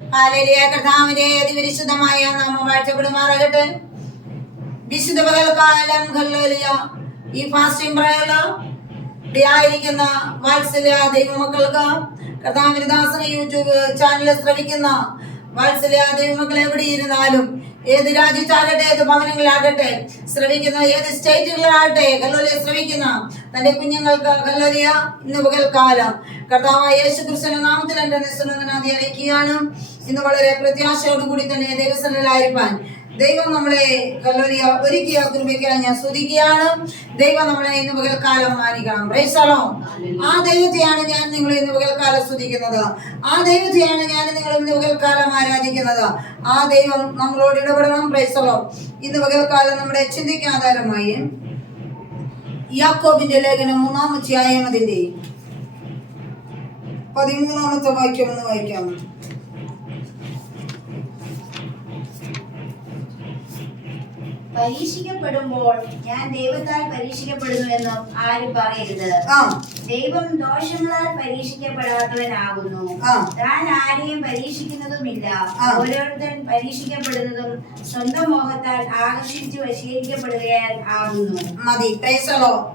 Hallelujah. കർത്താവിന്റെ അതിപരിശുദ്ധമായ നാമം വാഴ്ത്തപ്പെടുമാറാകട്ടെ. വിശുദ്ധ പകൽക്കാലം ഹല്ലേലൂയ ഈ ഫാസ്റ്റിംഗ് പ്രയറിൽ ആയിരിക്കുന്ന വാത്സല്യ ദൈവമക്കൾക്ക്, കർത്താവിന്റെ ദാസന യൂട്യൂബ് ചാനൽ ശ്രവിക്കുന്ന വാത്സല്യ ദൈവമക്കൾ എവിടെ ഇരുന്നാലും, ഏത് രാജ്യത്താകട്ടെ, ഏത് ഭവനങ്ങളാകട്ടെ, ശ്രവിക്കുന്ന ഏത് സ്റ്റേറ്റുകളിലാകട്ടെ, ഹല്ലേലൂയ ശ്രവിക്കുന്ന തന്റെ കുഞ്ഞുങ്ങൾക്ക് ഹല്ലേലൂയ ഇന്ന് പകൽക്കാലം കർത്താവായ യേശു ക്രിസ്തുവിന്റെ നാമത്തിൽ എന്റെ നിസ്സംഗനാദി അറിയിക്കുകയാണ്. ഇന്ന് വളരെ പ്രത്യാശയോടുകൂടി തന്നെ ദൈവസന്നിധിയിലായിരിക്കാൻ ദൈവം നമ്മളെ ഹല്ലേലൂയ ഒരുക്കിയ കൃപയ്ക്കായി ഞാൻ സ്തുതിക്കുകയാണ്. ദൈവം നമ്മളെ ഇന്ന് പകൽക്കാലം മാനിക്കണം. Price the Lord. ആ ദൈവത്തെയാണ് ഞാൻ നിങ്ങളെ ഇന്ന് പകൽക്കാലം സ്തുതിക്കുന്നത്. ആ ദൈവത്തെയാണ് ഞാൻ നിങ്ങൾ ഇന്ന് പകൽക്കാലം ആരാധിക്കുന്നത്. ആ ദൈവം നമ്മളോട് ഇടപെടണം. Price the Lord. ഇന്ന് പകൽക്കാലം നമ്മുടെ ചിന്തയ്ക്ക് ആധാരമായി യാക്കോബിന്റെ ലേഖനം 3-ാം അധ്യായം അതിന്റെ 13-ാമത്തെ വാക്യം ഒന്ന് വായിക്കാം. പരീക്ഷിക്കപ്പെടുമ്പോൾ ഞാൻ ദൈവത്താൽ പരീക്ഷിക്കപ്പെടുന്നുവെന്നും ആരും പറയരുത്. ദൈവം ദോഷങ്ങളാൽ പരീക്ഷിക്കപ്പെടാത്തവനാകുന്നു. താൻ ആരെയും പരീക്ഷിക്കുന്നതുമില്ല. ഓരോരുത്തൻ പരീക്ഷിക്കപ്പെടുന്നതും സ്വന്തം മോഹത്താൽ ആകർഷിച്ചു വശീകരിക്കപ്പെടുകയാൽ ആകുന്നു. മതി. Price the Lord.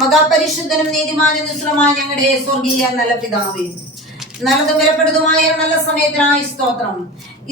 മഹാപരിശുദ്ധനും നീതിമാനും നിസ്തുലമായ ഞങ്ങളുടെ സ്വർഗീയ നല്ല പിതാവേ, നല്ലതും വിലപ്പെട്ടതുമായ നല്ല സമയത്തിനായി സ്തോത്രം.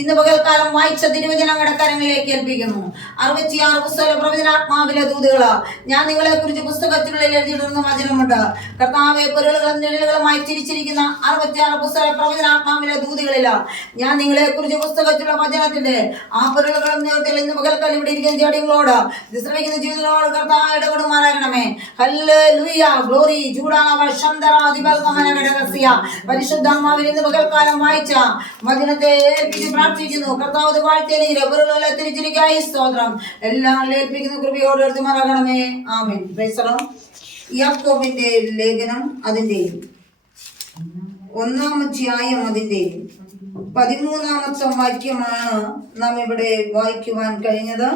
ഇന്ന് പകൽക്കാലം വായിച്ച തിരുവചനങ്ങളുടെ കരങ്ങളിലേക്ക് ഏൽപ്പിക്കുന്നു. 66 പുസ്തക പ്രവചനാത്മാവിലെ ദൂതുകള് ഞാൻ നിങ്ങളെ കുറിച്ച് പുസ്തകത്തിനുള്ളിൽ എഴുതിയിടുന്ന വചനമുണ്ട്. കർത്താവെ, പൊരുളുകളും നിഴലുകളുമായി തിരിച്ചിരിക്കുന്ന 66 പുസ്തക പ്രവചനാത്മാവിലെ ദൂതുകളില് ഞാൻ നിങ്ങളെ കുറിച്ച് പുസ്തകത്തിലുള്ള വചനത്തിന്റെ ആ പൊരുളുകളും നിഴലുകളും ഇന്ന് പകൽക്കാലം ഇവിടെ ഇരിക്കുന്ന ജാടികളോട്, വിശ്രമിക്കുന്ന ജീവിതങ്ങളോട് കർത്താവ് ഇടപെടുമാറാകണമേ. ഹല്ലേലൂയ. ഗ്ലോറി. ജൂഡാനവ ശന്തറ ദിബൽഗമന ഗഡഗസ്യ. പരിശുദ്ധാത്മാവിൽ ഇന്ന് പകൽക്കാലം വായിച്ച വചനത്തെ ഏൽപ്പിച്ച് പ്രാർത്ഥിക്കുന്നു. കർത്താവ് വാഴ്ത്തിയ പൊരുളുകളെ തിരിച്ചിരിക്കായി സ്തോത്രം. എല്ലാം ഏൽപ്പിക്കുന്ന കൃപയോട് എടുത്തുമാറാകണമേ. ആമേൻ. Praise the Lord. യാക്കോബിന്റെ ലേഖനം അതിന്റെ 1-ാം അധ്യായം അതിന്റെ 13-ാമത്തെ വാക്യമാണ് നാം ഇവിടെ വായിക്കുവാൻ കഴിഞ്ഞത്.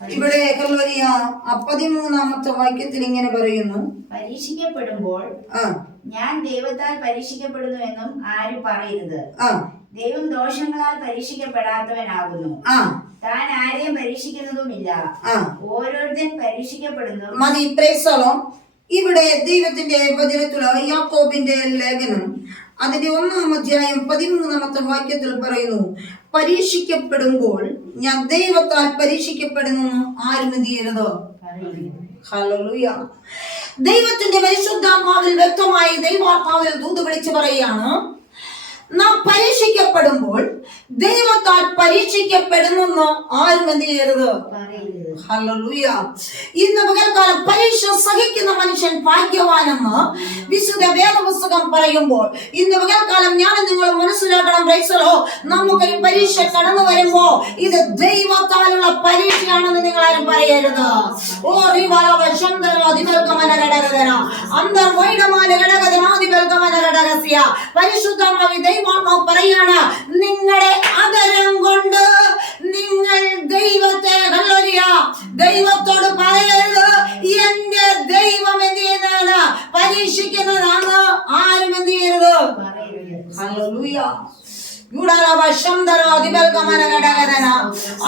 ഇവിടെ ഹല്ലേലൂയ 13-ാമത്തെ വാക്യത്തിൽ ഇങ്ങനെ പറയുന്നു, പരീക്ഷിക്കപ്പെടുമ്പോൾ ഞാൻ ദൈവത്താൽ പരീക്ഷിക്കപ്പെടുന്നുവെന്നും ആരും പറയരുത്. ദൈവം ദോഷങ്ങളാൽ പരീക്ഷിക്കപ്പെടാത്തവനാകുന്നു. താൻ ആരെയും പരീക്ഷിക്കുന്നതുമില്ല. ഓരോരുത്തൻ പരീക്ഷിക്കപ്പെടുന്നു. മതി. Price the Lord. ഇവിടെ ദൈവത്തിന്റെ വചനത്തില് യാക്കോബിന്റെ ലേഖനം അതിന്റെ 1-ാം അധ്യായം 13-ാമത്തെ വാക്യത്തിൽ പറയുന്നു, പരീക്ഷിക്കപ്പെടുമ്പോൾ ഞാൻ ദൈവത്താൽ പരീക്ഷിക്കപ്പെടുന്നു ആരും എന്ത് ചെയ്യരുത്. ഹല്ലേലൂയ. ദൈവത്തിന്റെ പരിശുദ്ധാത്മാവിൽ വ്യക്തമായി ദൈവാത്മാവിൽ ദൂത് വിളിച്ചു പറയുകയാണ്, നാം പരീക്ഷിക്കപ്പെടുമ്പോൾ ദൈവത്താൽ പരീക്ഷിക്കപ്പെടുന്നു ആരും എന്ത് ചെയ്യരുത്. ഹല്ലേലൂയ. ഇന്ന് പകൽക്കാലം പരീക്ഷ സഹിക്കുന്ന മനുഷ്യൻ ഭാഗ്യവാനെന്ന് വിശുദ്ധ വേദപുസ്തകം പറയുമ്പോൾ ഇന്ന് പകൽക്കാലം ഞാൻ നിങ്ങൾ മനസ്സിലാക്കണം. Price the Lord. നമുക്കൊരു പരീക്ഷ കടന്നു വരുമ്പോ ഇത് ദൈവത്താലുള്ള പരീക്ഷയാണെന്ന് നിങ്ങൾ ആരും പറയരുത്. ഓ റിവാലവ ശന്തര ദിബൽഗമന ഗഡഗദന അന്തർവൈഡമാല ഗഡഗദനാദിബൽഗമന ഗഡഗസ്യ. പരിശുദ്ധമായ ദൈവാത്മാവ് പറയാണ്, നിങ്ങളുടെ അധരം കൊണ്ട് നിങ്ങൾ ദൈവത്തെ ഹല്ലേലൂയ ദൈവത്തോട് പറയരുത്, എന്റെ ദൈവം എന്ത് ചെയ്യുന്നതാണ്, പരീക്ഷിക്കുന്നതാണ്. ആരും എന്ത് ചെയ്യരുത്. ഹല്ലേലൂയ. യൂഡാലവ ശന്തര ദിബൽഗമന ഗഡഗദന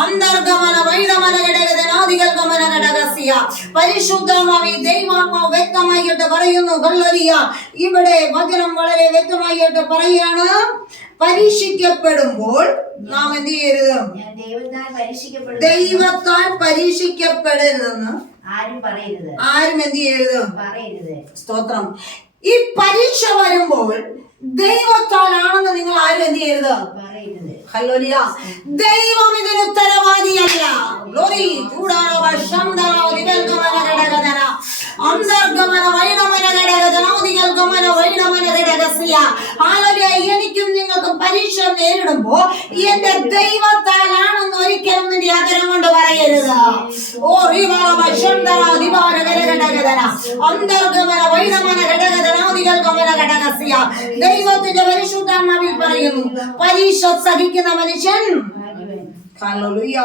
അന്തർഗമന വൈഡമന ഗഡഗദനാദിബൽഗമന ഗഡഗസ്യ. പരിശുദ്ധമായ ദൈവാത്മാവ് വ്യക്തമായിട്ട് പറയുന്നു. ഹല്ലേലൂയ. ഇവിടെ വചനം വളരെ വ്യക്തമായിട്ട് പറയാണ്, പരീക്ഷിക്കപ്പെടുമ്പോൾ നാം എന്ത് ചെയ്യരുത്. ദൈവത്താൽ പരീക്ഷിക്കപ്പെടരുതെന്ന് ആരും എന്ത് ചെയ്യരുത്. സ്തോത്രം. ഈ പരീക്ഷ വരുമ്പോൾ ദൈവത്താലാണെന്ന് നിങ്ങൾ ആരും എന്ത് ചെയ്യരുത്. ഹല്ലേലൂയ. ദൈവം ഇതിന് ഉത്തരവാദിയല്ല. ഗ്ലോറി. കൂടാരവ ശന്തര ദിബൽഗമന ഗഡഗദന അന്തർഗമന വൈഡമന ഗഡഗദനാദിബൽഗമന വൈഡമന ഗഡഗസ്യ. ഹല്ലേലൂയ. എനിക്കും നിങ്ങൾക്കും പരീക്ഷ നേരിടുമ്പോ എന്റെ ദൈവത്താലാണെന്ന് ഒരിക്കലും നിന്റെ അധരം കൊണ്ട് പറയരുത്. ഓ റിവാലവ ശന്തര ദിബാല ഗഡഗദന അന്തർഗമന വൈഡമന ഗഡഗദനാദിബൽഗമന ഗഡഗസ്യ. ദൈവത്തിന്റെ പരിശുദ്ധാത്മാവിൽ പറയുന്നു, പരീക്ഷ സഹിക്കുന്ന മനുഷ്യൻ. ഹല്ലേലൂയ.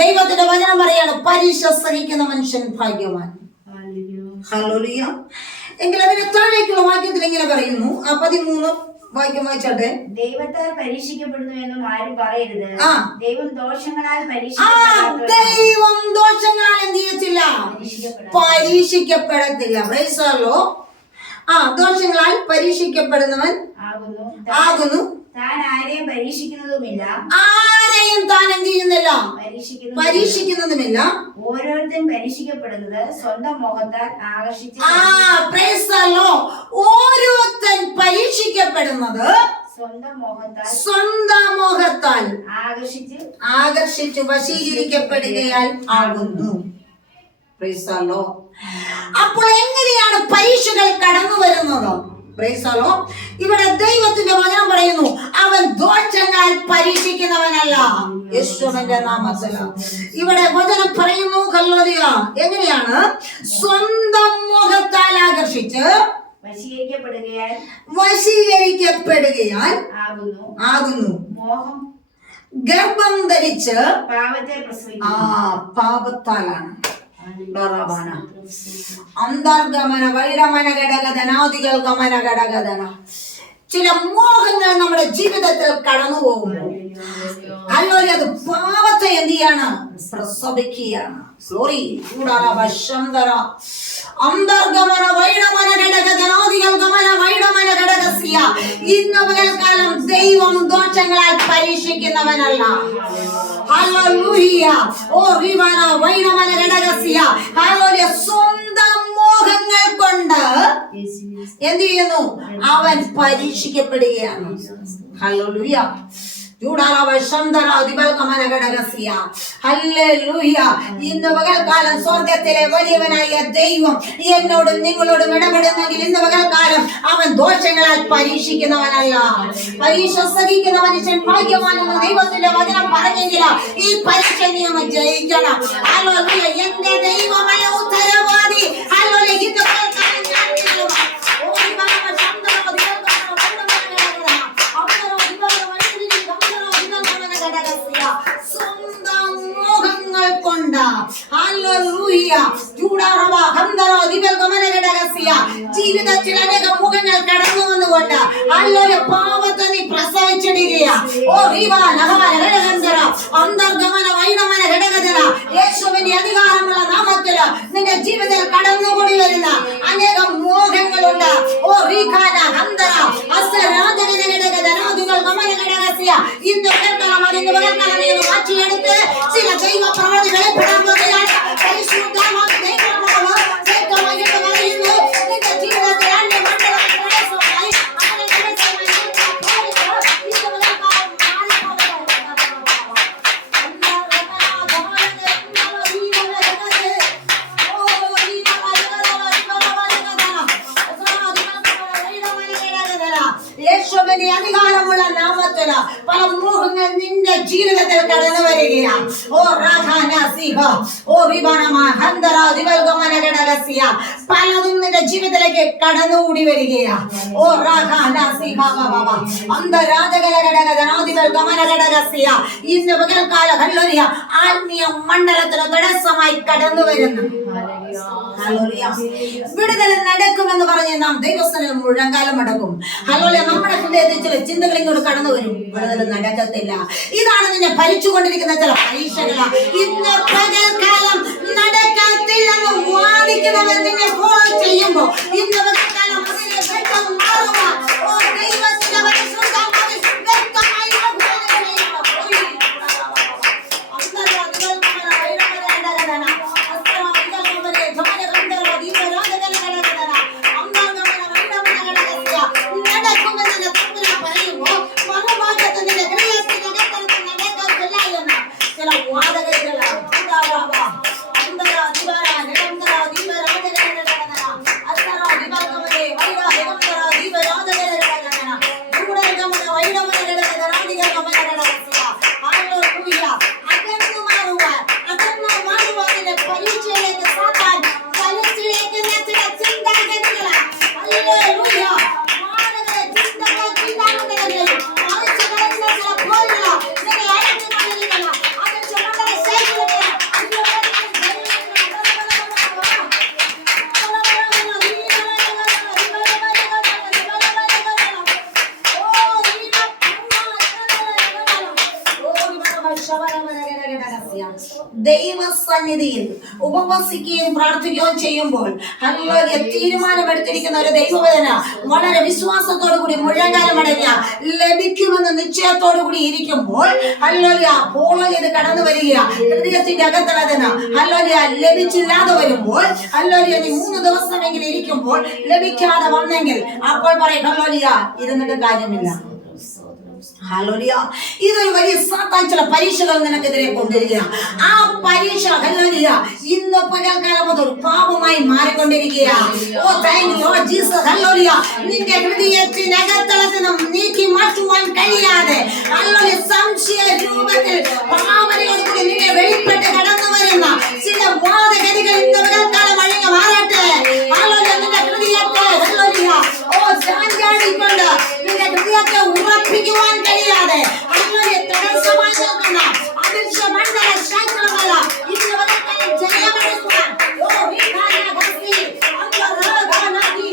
ദൈവത്തിന്റെ വചനം പറയാണ്, പരീക്ഷ സഹിക്കുന്ന മനുഷ്യൻ ഭാഗ്യവാൻ. ഹല്ലേലൂയ. എങ്കിൽ അതിന്റെ താഴേക്കുള്ള വാക്യത്തിൽ ഇങ്ങനെ പറയുന്നു, 13 വായിച്ചോട്ടെ. ദൈവത്താൽ പരീക്ഷിക്കപ്പെടുന്നു എന്നും ആരും പറയരുത്. ദൈവം ദോഷങ്ങളാൽ ദൈവം ദോഷങ്ങളാൽ എന്ത് ചെയ്യത്തില്ല? പരീക്ഷിക്കപ്പെടത്തില്ല. ദോഷങ്ങളാൽ പരീക്ഷിക്കപ്പെടുന്നവൻ ആകുന്നു. താൻ ആരെയും പരീക്ഷിക്കുന്നതുമില്ല. ആരെയും താൻ എന്ത് ചെയ്യുന്നില്ല? പരീക്ഷിക്കുന്നതുമില്ല. ഓരോരുത്തരും പരീക്ഷിക്കപ്പെടുന്നത് സ്വന്തം മോഹത്താൽ ആകർഷിച്ച്. ഓരോരുത്തൻ പരീക്ഷിക്കപ്പെടുന്നത് സ്വന്തം മോഹത്താൽ ആകർഷിച്ച് വശീകരിക്കപ്പെടുകയാൽ ആകുന്നു. അപ്പോൾ എങ്ങനെയാണ് പരീക്ഷകൾ കടന്നു വരുന്നത്? ഇവിടെ ദൈവത്തിന്റെ വചനം പറയുന്നു, അവൻ ദോഷങ്ങളാൽ പരീക്ഷിക്കുന്നവനല്ല. യേശുവിന്റെ നാമത്തിൽ ഇവിടെ വചനം പറയുന്നു, ഹല്ലേലൂയ, എങ്ങനെയാണ്? സ്വന്തം മോഹത്താൽ ആകർഷിച്ച് വശീകരിക്കപ്പെടുകയാൽ ആകുന്നു. മോഹം ഗർഭം ധരിച്ച് പാപത്തെ പ്രസവിക്കുന്നു. പാപത്താലാണ്. അന്തർഗമന വൈരമന ഘടകധനാദികൾ ഗമന ഘടകധന. ചില മോഹങ്ങൾ നമ്മുടെ ജീവിതത്തിൽ കടന്നു പോകുന്നു. അല്ലെങ്കിൽ അത് പാപത്തെ എന്ത് ചെയ്യാണ്? പ്രസവിക്കുകയാണ്. അന്തർഗമന വൈരമന ഘടകധനാദികൾ ഗമന വൈരമന ഘടകസ്യ. ഇന്ന് പകൽക്കാലം ദൈവം ദോഷങ്ങളാൽ പരീക്ഷിക്കുന്നവനല്ല. ഹല്ലേലൂയ. സ്വന്തം മോഹങ്ങൾ കൊണ്ട് എന്ത് ചെയ്യുന്നു? അവൻ പരീക്ഷിക്കപ്പെടുകയാണ്. ഹല്ലേലൂയ. ഇന്ന് പകൽക്കാലം സ്വർഗത്തിലെ വലിയവനായ ദൈവം എന്നോടും നിങ്ങളോടും ഇടപെടുന്നെങ്കിൽ ഇന്ന് പകൽക്കാലം അവൻ ദോഷങ്ങളാൽ പരീക്ഷിക്കുന്നവനല്ല. പരീക്ഷ സഹിക്കുന്ന മനുഷ്യൻ ഭാഗ്യവാനെന്ന് ദൈവത്തിന്റെ വചനം പറഞ്ഞെങ്കിൽ ഈ പരീക്ഷ നീ ഒന്ന് ജയിക്കണം. എന്റെ ദൈവമല്ല ഉത്തരവാദി. ഇന്ന് പകൽക്കാലം ഞാൻ സ്വന്തം മോഹങ്ങൾ കൊണ്ട് ജീവിതത്തിൽ അനേക മുഖങ്ങൾ കടന്നു വന്നുകൊണ്ട് പാപത്തെ നീ പ്രസവിച്ചിടുകയാ. അന്തർഗമന വൈണമന ഘടകധന. യേശുവിന്റെ അധികാരമുള്ള നാമത്തില് നിന്റെ ജീവിതത്തിൽ കടന്നുകൂടി വരുന്ന അനേകം മോഹങ്ങളുണ്ട്. ഇന്ന് മാറ്റിയെടുത്ത് ചില ദൈവ പ്രവൃത്തികളെ പെടാൻ പോകുകയാണ്. യേശുവിന്റെ അധികാരമുള്ള നാമത്തില് പല മോഹങ്ങൾ നിന്റെ ജീവിതത്തിൽ കടന്നു വരികയാണ്. പലതും നിന്റെ ജീവിതത്തിലേക്ക് കടന്നുകൂടി വരികയാണ്. ഇന്ന് പകൽക്കാല ആത്മീയ മണ്ഡലത്തിന് തടസ്സമായി കടന്നു വരുന്നു. വിടുതൽ നടക്കുമെന്ന് പറഞ്ഞ് നാം ദൈവസ്ഥനിൽ മുഴങ്കാലം അടക്കും. നമ്മുടെ ഹൃദയത്തിൽ ചില ചിന്തകൾ ഇങ്ങോട്ട് കടന്നു വരും. വിടുതൽ നടക്കത്തില്ല. ഇതാണ് നിന്നെ ഭരിച്ചുകൊണ്ടിരിക്കുന്ന ചില പരീക്ഷകളാ. ഇന്ന് പകൽക്കാലം നടക്കത്തില്ലെന്ന് വാദിക്കുന്നവർ നിന്നെ ഫോളോ ചെയ്യുമ്പോ ഇന്ന് പകൽക്കാലം അതിനെ വെട്ടം മാറുക. ദൈവത്തിന്റെ പരിശുദ്ധമായി വ്യക്തമായി ദൈവസന്നിധിയിൽ ഉപവസിക്കുകയും പ്രാർത്ഥിക്കുകയും ചെയ്യുമ്പോൾ ഹല്ലേലൂയ തീരുമാനമെടുത്തിരിക്കുന്ന ഒരു ദൈവവേദന വളരെ വിശ്വാസത്തോടു കൂടി മുഴങ്കാലം അടയ്ക്കുക ലഭിക്കുമെന്ന് നിശ്ചയത്തോടു കൂടി ഇരിക്കുമ്പോൾ ഹല്ലേലൂയ ഫോളോ ചെയ്ത് കടന്നു വരിക. ഹൃദയത്തിന്റെ അകത്തളതെന്ന് ഹല്ലേലൂയ ലഭിച്ചില്ലാതെ വരുമ്പോൾ ഹല്ലേലൂയ നീ 3 ദിവസമെങ്കിലും ഇരിക്കുമ്പോൾ ലഭിക്കാതെ വന്നെങ്കിൽ അപ്പോൾ പറയും ഹല്ലേലൂയ ഇരുന്നിട്ട് കാര്യമില്ല. ഹല്ലേലൂയ ഇതൊരു വലിയ സാത്താൻ ചില പരീക്ഷകൾ നിനക്കെതിരെ കൊണ്ടുവരിക. ആ പരീക്ഷ ഹല്ലേലൂയ ഇന്ന് പകൽക്കാലം മുതൽ പാപമായി മാറിക്കൊണ്ടിരിക്കുക. Oh thank you Lord Jesus. ഹല്ലേലൂയ നിന്റെ ഹൃദയത്തിനകത്തളത്തിനും നീക്കി മാറ്റുവാൻ കഴിയാതെ ഹല്ലേലൂയ സംശയ രൂപത്തിൽ പാപനയോട് കൂടി നിന്നെ വെളിപ്പെട്ട് കടന്നു വരുന്ന ചില വാദഗതികൾ ഇന്ന് പകൽക്കാലം അഴിഞ്ഞു മാറട്ടെ. ഹല്ലേലൂയ നിന്റെ ഹൃദയത്തെ ഹല്ലേലൂയ ഓ ചാഞ്ചാടിക്കൊണ്ട് നിന്റെ ഹൃദയത്തെ ഉറപ്പിക്കുവാൻ കഴിയാതെ ഹല്ലേലൂയ തടസ്സമായി നിൽക്കുന്ന അദൃശ്യ മണ്ഡല ശക്തികളാൽ ഇന്ന് പകൽക്കാലം ജയമെടുക്കുവാൻ ഓ വികാരഗതി അന്തരാഗാനതി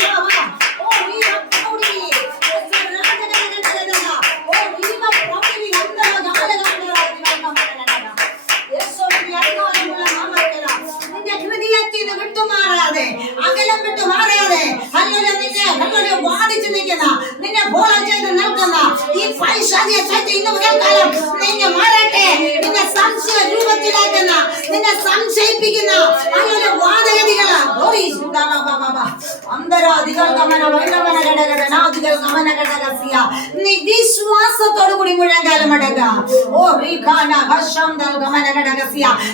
ഓ വികാരഗതി ഓ വികാരഗതി നിന്റെ ഹൃദയത്തിന് വിട്ടുമാറാതെ അകലം വിട്ടുമാറാതെ ഹല്ലേലൂയ നിന്നെ ഹല്ലേലൂയ വാദിച്ചു നിൽക്കുന്ന നിന്നെ ബോളം ചെയ്ത് നിൽക്കുന്ന ഈ പൈശാചിക ശക്തി ഇന്ന് പകൽക്കാലം നിന്നെ മാറട്ടെ. നിന്നെ സംശയ രൂപത്തിലാക്കുന്ന നിന്നെ സംശയിപ്പിക്കുന്ന ഹല്ലേലൂയ വാദഗതികൾ നീ വിശ്വാസത്തോടു കൂടി മുഴങ്കാലം അടക്കുക. ഓ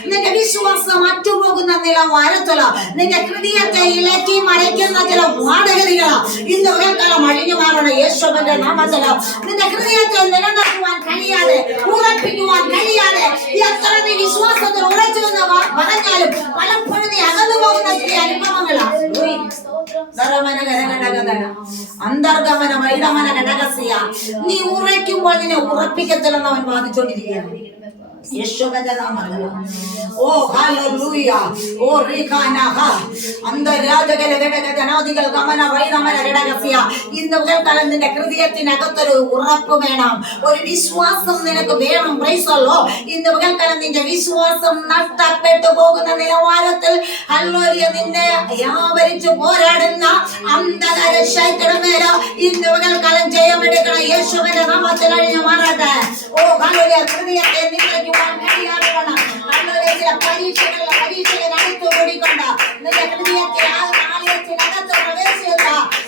നിന്റെ വിശ്വാസം അറ്റുപോകുന്ന നിലവാരത്തില് നിന്റെ ഹൃദയത്തെ ഇളക്കി മറിക്കുന്ന ചില വാദഗതികൾ ഇന്ന് പകൽക്കാലം അഴിഞ്ഞു മാറണം യേശുവിന്റെ നാമത്തില്. നിന്റെ ഹൃദയത്തെ നിലനിർത്തുവാൻ കഴിയാതെ ഉറപ്പിക്കുവാൻ കഴിയാതെ എത്ര നീ വിശ്വാസത്തിൽ ഉറച്ചു എന്ന് പറഞ്ഞാലും പലപ്പോഴും നീ അകന്നു പോകുന്ന ചില അനുഭവങ്ങളാണ്. അന്തർഗമന വൈഡമന ഘടകസ്യ നീ ഉറയ്ക്കുമ്പോൾ നിന്നെ ഉറപ്പിക്കത്തില്ലെന്ന് അവൻ വാദിച്ചോണ്ടിരിക്കുകയാണ്. യേശുവിന്റെ നാമത്തിൽ ഓ ഹല്ലേലൂയ ഓ റിഖാനഹ അന്തരാജകല ഘടകജനാദികൾ ഗമന വൈഡമന ഘടകസ്യ ഇന്ന് പകൽക്കാലം നിന്റെ ഹൃദയത്തിനകത്തൊരു ഉറപ്പ് വേണം, ഒരു വിശ്വാസം നിനക്ക് വേണം. Price the Lord. ഇന്ന് പകൽക്കാലം നിന്റെ വിശ്വാസം നഷ്ടപ്പെട്ടു പോകുന്ന നിലവാരത്തിൽ ഹല്ലേലൂയ നിന്നെ വ്യാപരിച്ചു പോരാടുന്ന അന്ധകാര ശക്തികളുടെ ഇന്ന് പകൽക്കാലം ജയമെടുക്കണം യേശുവിന്റെ നാമത്തിൽ അഴിഞ്ഞു മാറട്ടെ. ഓ ഹല്ലേലൂയ ഹൃദയത്തെ നിയന്ത്രിക്കുവാൻ കഴിയാതെ ഹല്ലേലൂയ ചില പരീക്ഷകൾ അടുത്ത് ഓടിക്കൊണ്ട് നിന്റെ ഹൃദയത്തെ ആലയത്തിനകത്ത് പ്രവേശിച്ച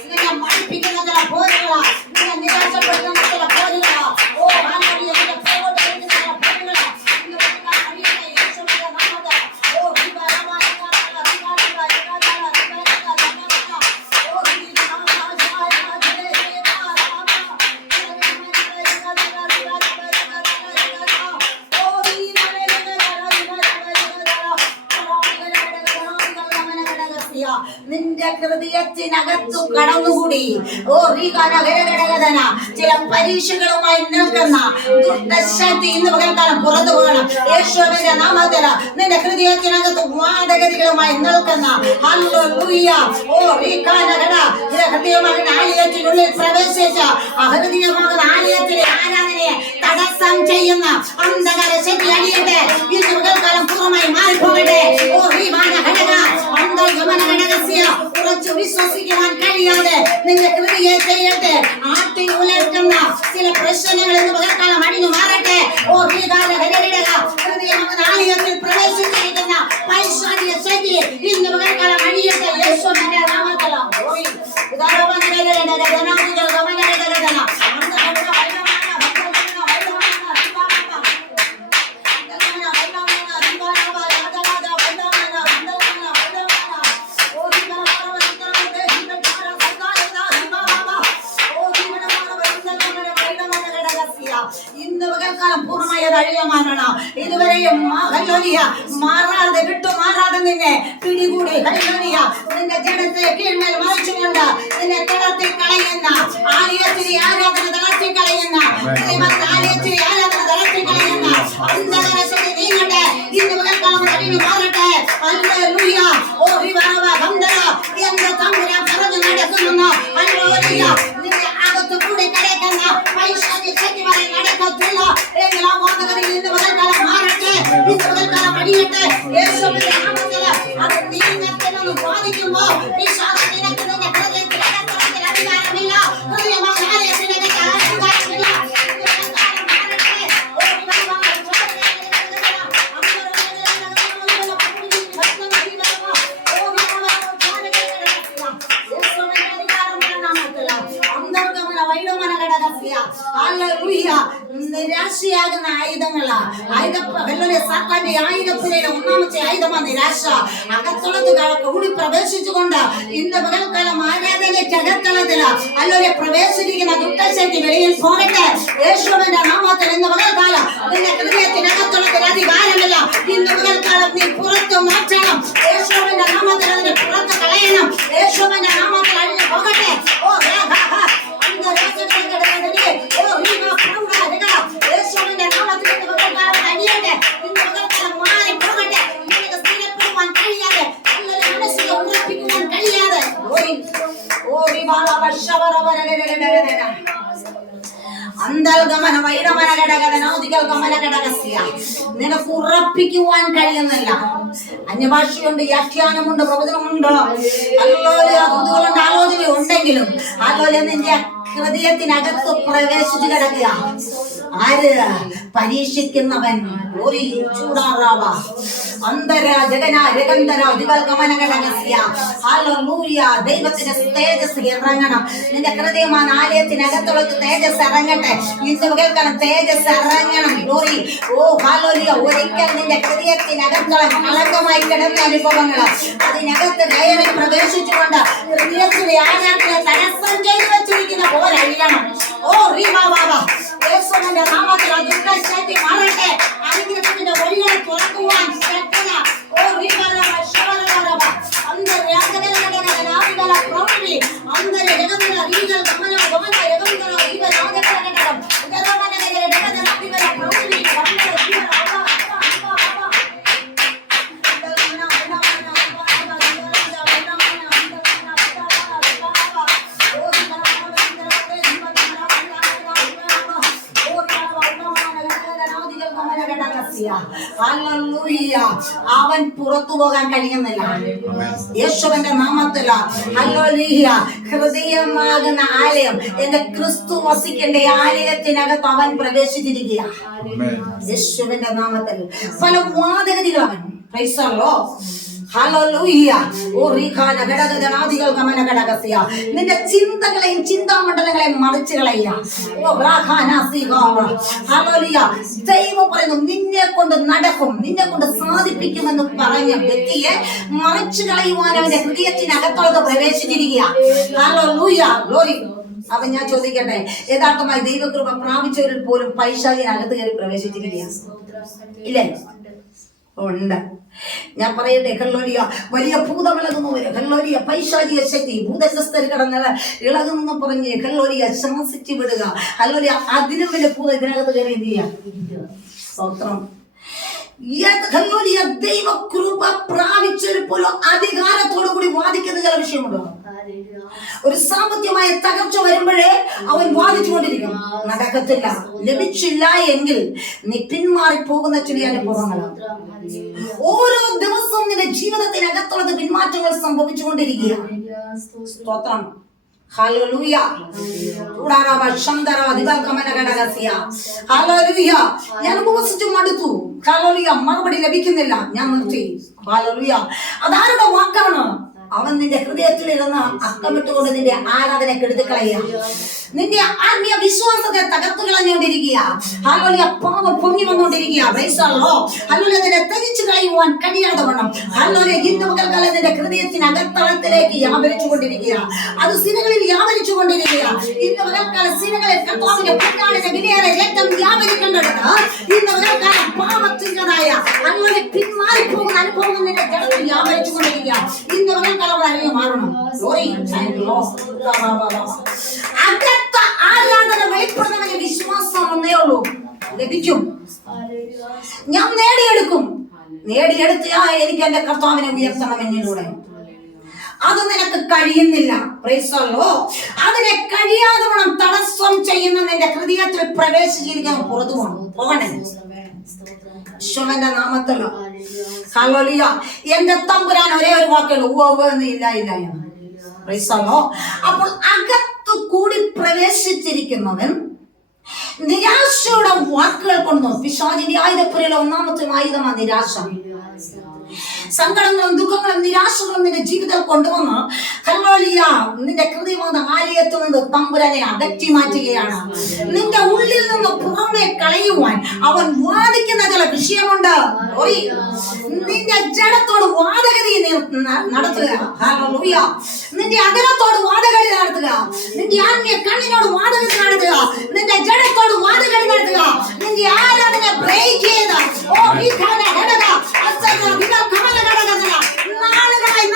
നിന്നെ മടിപ്പിക്കുന്ന ചില പോരുകളാ, നിന്നെ നിരാശപ്പെടുത്തുന്ന ചില പോരുകളാ. ഓ ഹല്ലേലൂയ നിന്നെ പുറകോട്ട് വലിക്കുന്ന ചില പോരുകളാ ഇന്ന് പകൽക്കാലം യേശുവിന്റെ നാമത്തിൽ ഓ നിന്റെ ഹൃദയത്തിനകത്തു കടന്നുകൂടി ഓ റീകാനഘടകടകടന ചില പരീക്ഷകളുമായി നിൽക്കുന്ന ദുഷ്ടശക്തി ഇന്ന് പകൽക്കാലം പുറത്തു പോകണം യേശുവിന്റെ നാമത്തിൽ. നിന്റെ ഹൃദയത്തിനകത്ത് വാദഗതികളുമായി നിൽക്കുന്ന ഹല്ലേലൂയ ഓ റീകാനഘട ഹൃദയമാകുന്ന ആലയത്തിനുള്ളിൽ പ്രവേശിച്ച ഹൃദയമാകുന്ന ആലയത്തിലെ ആരാധനയെ തടസ്സം ചെയ്യുന്ന അന്ധകാര ശക്തി അടിയട്ടെ. ഇന്ന് പകൽക്കാലം പൂർണ്ണമായി മാറിപ്പോകട്ടെ. ഓ റീകാനഘടക അന്തർഗമന ഘടകസ്യ ഉറച്ചു വിശ്വസിക്കുവാൻ കഴിയാതെ നിന്റെ ഹൃദയെ ചെയ്യട്ടെ ആട്ടി ഉലർത്തുന്ന ചില പ്രശ്നങ്ങൾ ഇന്ന് പകൽക്കാലം അടിഞ്ഞു മാറട്ടെ. ഓ ഹൃദയമാകുന്ന ആലയത്തിൽ പ്രവേശിച്ചിരിക്കുന്ന പൈശാചിക ശക്തി ഇന്ന് പകൽക്കാലം അടിയട്ടെ യേശുവിന്റെ നാമത്തിൽ. ഇന്ന് പകൽക്കാലം പൂർണ്ണമായി കഴിയുമാറണം. ഇതുവരെയും മാറാതെ വിട്ടുമാറാതെ നിന്നെ പിടികൂടി നിന്റെ ജനത്തെ കീഴ്മേൽ മറിച്ചുകൊണ്ട് നിന്നെ തളർത്തി കളയുന്ന ആലയത്തിലെ ആരാധന തളർത്തി കളയുന്ന ആലയത്തിലെ ആരാധന തളർത്തി കളയുന്ന അന്ധകാരശക്തി നീങ്ങട്ടെ. ഇന്ന് പകൽക്കാലം കഴിഞ്ഞു മാറട്ടെ. ഹല്ലേലൂയ ഓ വിവാഹ ഹംദല എന്റെ തമ്പുരാൻ പറഞ്ഞു നടക്കുന്നു. ഹല്ലേലൂയ നിന്റെ അകത്ത് കൂടി കിടക്കുന്ന പൈശാചിക ശക്തികളെ നടക്കത്തില്ല എങ്കിൽ ആ വാദഗതിയിൽ ഇന്ന് പകൽക്കാലം മാറട്ടെ. ഇന്ന് നിരാശയാകുന്ന ആയുധങ്ങളാ. സാത്താന്റെ ആയുധത്തിലെ ഒന്നാമത്തെ ആയുധമാണ് നിരാശ. അകത്തളത്ത് കൂടി പ്രവേശിച്ചുകൊണ്ട് ഇന്ന് പകൽക്കാലം ആരാധനയ്ക്കകത്തളത്തില് അല്ലെ പ്രവേശിക്കുന്ന ദുഷ്ടശക്തി വെളിയിൽ പോകട്ടെ യേശുവിന്റെ നാമത്തിൽ. ഇന്ന് പകൽക്കാലം നിന്റെ ഹൃദയത്തിനകത്തളത്തിൽ അധികാരമില്ല. ഇന്ന് പകൽക്കാലം നീ പുറത്ത് മാറ്റണം യേശുവിന്റെ നാമത്തിൽ. അതിനെ പുറത്ത് കളയണം യേശുവിന്റെ നാമത്തിൽ. അഴിഞ്ഞു പോകട്ടെ. യേശുവിന്റെ നാമത്തിൽ ഇന്ന് പകൽക്കാലം അഴിയട്ടെ. ഇന്ന് പകൽക്കാലം മാറി പോകട്ടെ. നിനക്ക് സ്ഥിരപ്പെടുവാൻ കഴിയാതെ, നല്ലൊരു മനസ്സിനെ ഉറപ്പിക്കുവാൻ കഴിയാതെ നിനക്ക് ഉറപ്പിക്കുവാൻ കഴിയുന്നില്ല. അന്യഭാഷയുണ്ട്, വ്യാഖ്യാനമുണ്ട്, പ്രവചനമുണ്ട്, അതുകൊണ്ട് ആലോചന ഉണ്ടെങ്കിലും അതുപോലെ നിന്റെ ഹൃദയത്തിനകത്ത് പ്രവേശിച്ചു കിടക്കുക. ആര്? പരീക്ഷിക്കുന്നവൻ. ദൈവത്തിന്റെ തേജസ് ഇറങ്ങണം. നിന്റെ ഹൃദയമാണ് ആലയത്തിനകത്തുള്ള തേജസ് ഇറങ്ങട്ടെ. ഇന്ന് കേൾക്കണം, തേജസ് ഇറങ്ങണം. ഒരിക്കൽ നിന്റെ ഹൃദയത്തിനകത്തുള്ള കളങ്കമായി കിടന്ന അനുഭവങ്ങൾ അതിനകത്ത് കയറി പ്രവേശിച്ചുകൊണ്ട് ഹൃദയത്തിലെ ആരാധന തടസ്സം ചെയ്തു വെച്ചിരിക്കുന്ന പോരഴിയണം. യേശുവിന്റെ നാമത്തിൽ ദുഷ്ടശക്തി മാറട്ടെ. അനുഗ്രഹത്തിന്റെ വഴികളെ തുറക്കുവാൻ അവൻ പുറത്തു പോകാൻ കഴിയുന്നില്ല യേശുവിന്റെ നാമത്തിൽ. ഹൃദയമാകുന്ന ആലയം, എന്റെ ക്രിസ്തു വസിക്കേണ്ട ആലയത്തിനകത്ത് അവൻ പ്രവേശിച്ചിരിക്കുക യേശുവിന്റെ നാമത്തിൽ. പല വാദഗതികൾ അവൻ നിന്റെ ചിന്തകളെയും ചിന്താമണ്ഡലങ്ങളെയും മറിച്ചു കളയുക. ദൈവം പറയുന്നു, നിന്നെ കൊണ്ട് നടക്കും, നിന്നെ കൊണ്ട് സാധിപ്പിക്കുമെന്ന് പറഞ്ഞ വ്യക്തിയെ മറിച്ചു കളയുവാൻ അവന്റെ ഹൃദയത്തിനകത്തോട് പ്രവേശിച്ചിരിക്കുക. അപ്പൊ ഞാൻ ചോദിക്കട്ടെ, യഥാർത്ഥമായി ദൈവകൃപ പ്രാപിച്ചവരിൽ പോലും പൈശാചിനകത്ത് കയറി പ്രവേശിച്ചിരിക്കുക ഇല്ലേ? ഉണ്ട്. ഞാൻ പറയട്ടെ, ഹല്ലേലൂയ, വലിയ ഭൂതമിളകുന്നവര്, ഹല്ലേലൂയ, പൈശാചിക ശക്തി ഭൂതഗ്രസ്തർ കിടന്നത് ഇളകുന്നു പറഞ്ഞ് ഹല്ലേലൂയ ശാസിച്ചു വിടുക. ഹല്ലേലൂയ, അതിനും വലിയ ഭൂതം ഇതിനകത്ത് കയറി എന്ത് ചെയ്യാം? സ്തോത്രം. ദൈവകൃപ പ്രാപിച്ചൊരു പോലും അധികാരത്തോടു കൂടി വാദിക്കുന്ന ചില വിഷയമുണ്ടോ? ഒരു സാമ്പത്തികമായ തകർച്ച വരുമ്പോഴേ അവൻ വാദിച്ചുകൊണ്ടിരിക്കും. നടക്കത്തില്ല, ലഭിച്ചില്ല എങ്കിൽ നീ പിന്മാറി പോകുന്ന ചില അനുഭവങ്ങളാണ്. ഓരോ ദിവസവും നിന്റെ ജീവിതത്തിനകത്തുള്ളത് പിന്മാറ്റങ്ങൾ സംഭവിച്ചുകൊണ്ടിരിക്കുക. സ്തോത്രം. ഹല്ലേലൂയ. ഞാൻ ഉപവസിച്ചു മടുത്തു. ഹല്ലേലൂയ, മറുപടി ലഭിക്കുന്നില്ല, ഞാൻ നിർത്തി. ഹല്ലേലൂയ. അതാരുടെ വാക്കാണ്? അവൻ നിന്റെ ഹൃദയത്തിൽ ഇരുന്ന് അക്കമിട്ടുകൊണ്ട് നിന്റെ ആരാധന കെടുത്തി കളയുക. നിന്റെ ആത്മീയ വിശ്വാസത്തെ തകർത്തു കളഞ്ഞുകൊണ്ടിരിക്കുക. ഹല്ലേലൂയ, പാപം പൊങ്ങി വന്നുകൊണ്ടിരിക്കുക. ഹല്ലേലൂയ, നിന്നെ ത്യജിച്ചു കളയുവാൻ കഴിയാതെ വണ്ണം ഹല്ലേലൂയ ഇന്ന് പകൽക്കാലം നിന്റെ ഹൃദയത്തിനകത്തളത്തിലേക്ക് വ്യാപരിച്ചുകൊണ്ടിരിക്കുക. അത് സിനകളിൽ വ്യാപരിച്ചുകൊണ്ടിരിക്കുക. ഇന്ന് പകൽക്കാലം സിനകളിൽ കർത്താവിന്റെ പൊന്നാടിന്റെ വിലയേറെ രക്തം വ്യാപരിക്കേണ്ടടുത്ത് ഇന്ന് പകൽക്കാലം പാപത്തിൻ്റെതായ ഹല്ലേലൂയ പിന്മാറിപ്പോകുന്ന അനുഭവങ്ങൾ നിന്റെ ജഡത്തിൽ വ്യാപരിച്ചുകൊണ്ടിരിക്കുക. ഇന്ന് പകൽക്കാലം അറിവ് മാറണം. അകത്ത ആരാധന വെളിപ്പെടുന്നവന് വിശ്വാസം ഒന്നേ ഉള്ളൂ, ലഭിക്കും. ഞാൻ നേടിയെടുക്കും. നേടിയെടുത്താ എനിക്ക് എന്റെ കർത്താവിനെ ഉയർത്തണം എന്നിലൂടെ. അത് നിനക്ക് കഴിയുന്നില്ല. അതിനെ കഴിയാതെ വേണം തടസ്സം ചെയ്യുന്ന നിന്റെ ഹൃദയത്തിൽ പ്രവേശിച്ചിരിക്കാൻ പുറത്തു പോകണേ. ഈശോന്റെ നാമത്തിലോ ഹല്ലേലൂയ. എന്റെ തമ്പുരാൻ ഒരേ ഒരു വാക്കുള്ളൂ, ഇല്ല ഇല്ല എന്ന്. അപ്പോൾ അകത്തു കൂടി പ്രവേശിച്ചിരിക്കുന്നവൻ നിരാശയുടെ വാക്കുകൾ കൊണ്ടു. പിശാചിന്റെ ആയുധപ്പുരയിലെ ഒന്നാമത്തെ ആയുധമാണ് നിരാശ. സങ്കടങ്ങളും ദുഃഖങ്ങളും നിരാശകളും നിന്റെ ജീവിതത്തിൽ കൊണ്ടുവന്ന് ഹല്ലേലൂയ നിന്റെ ഹൃദയമായ ആലയത്തിൽ നിന്ന് തമ്പുരാനെ അകറ്റി മാറ്റുകയാണ്. നിന്റെ ഉള്ളിൽ നിന്ന് പുറമെ കളയുവാൻ അവൻ വാദിക്കുന്ന ചില വിഷയമുണ്ട്. നിന്റെ ജഡത്തോട് വാദഗതി നടത്തുക. ഹല്ലേലൂയ. നിന്റെ അകലത്തോട് വാദഗതി നടത്തുക. നിന്റെ ആത്മീയ കണ്ണിനോട് വാദഗതി നടത്തുക. നിന്റെ ജഡത്തോട് വാദഗതി നടത്തുക. നിന്റെ ആരാധന ബ്രേക്ക് ചെയ്ത് നാളുകളായി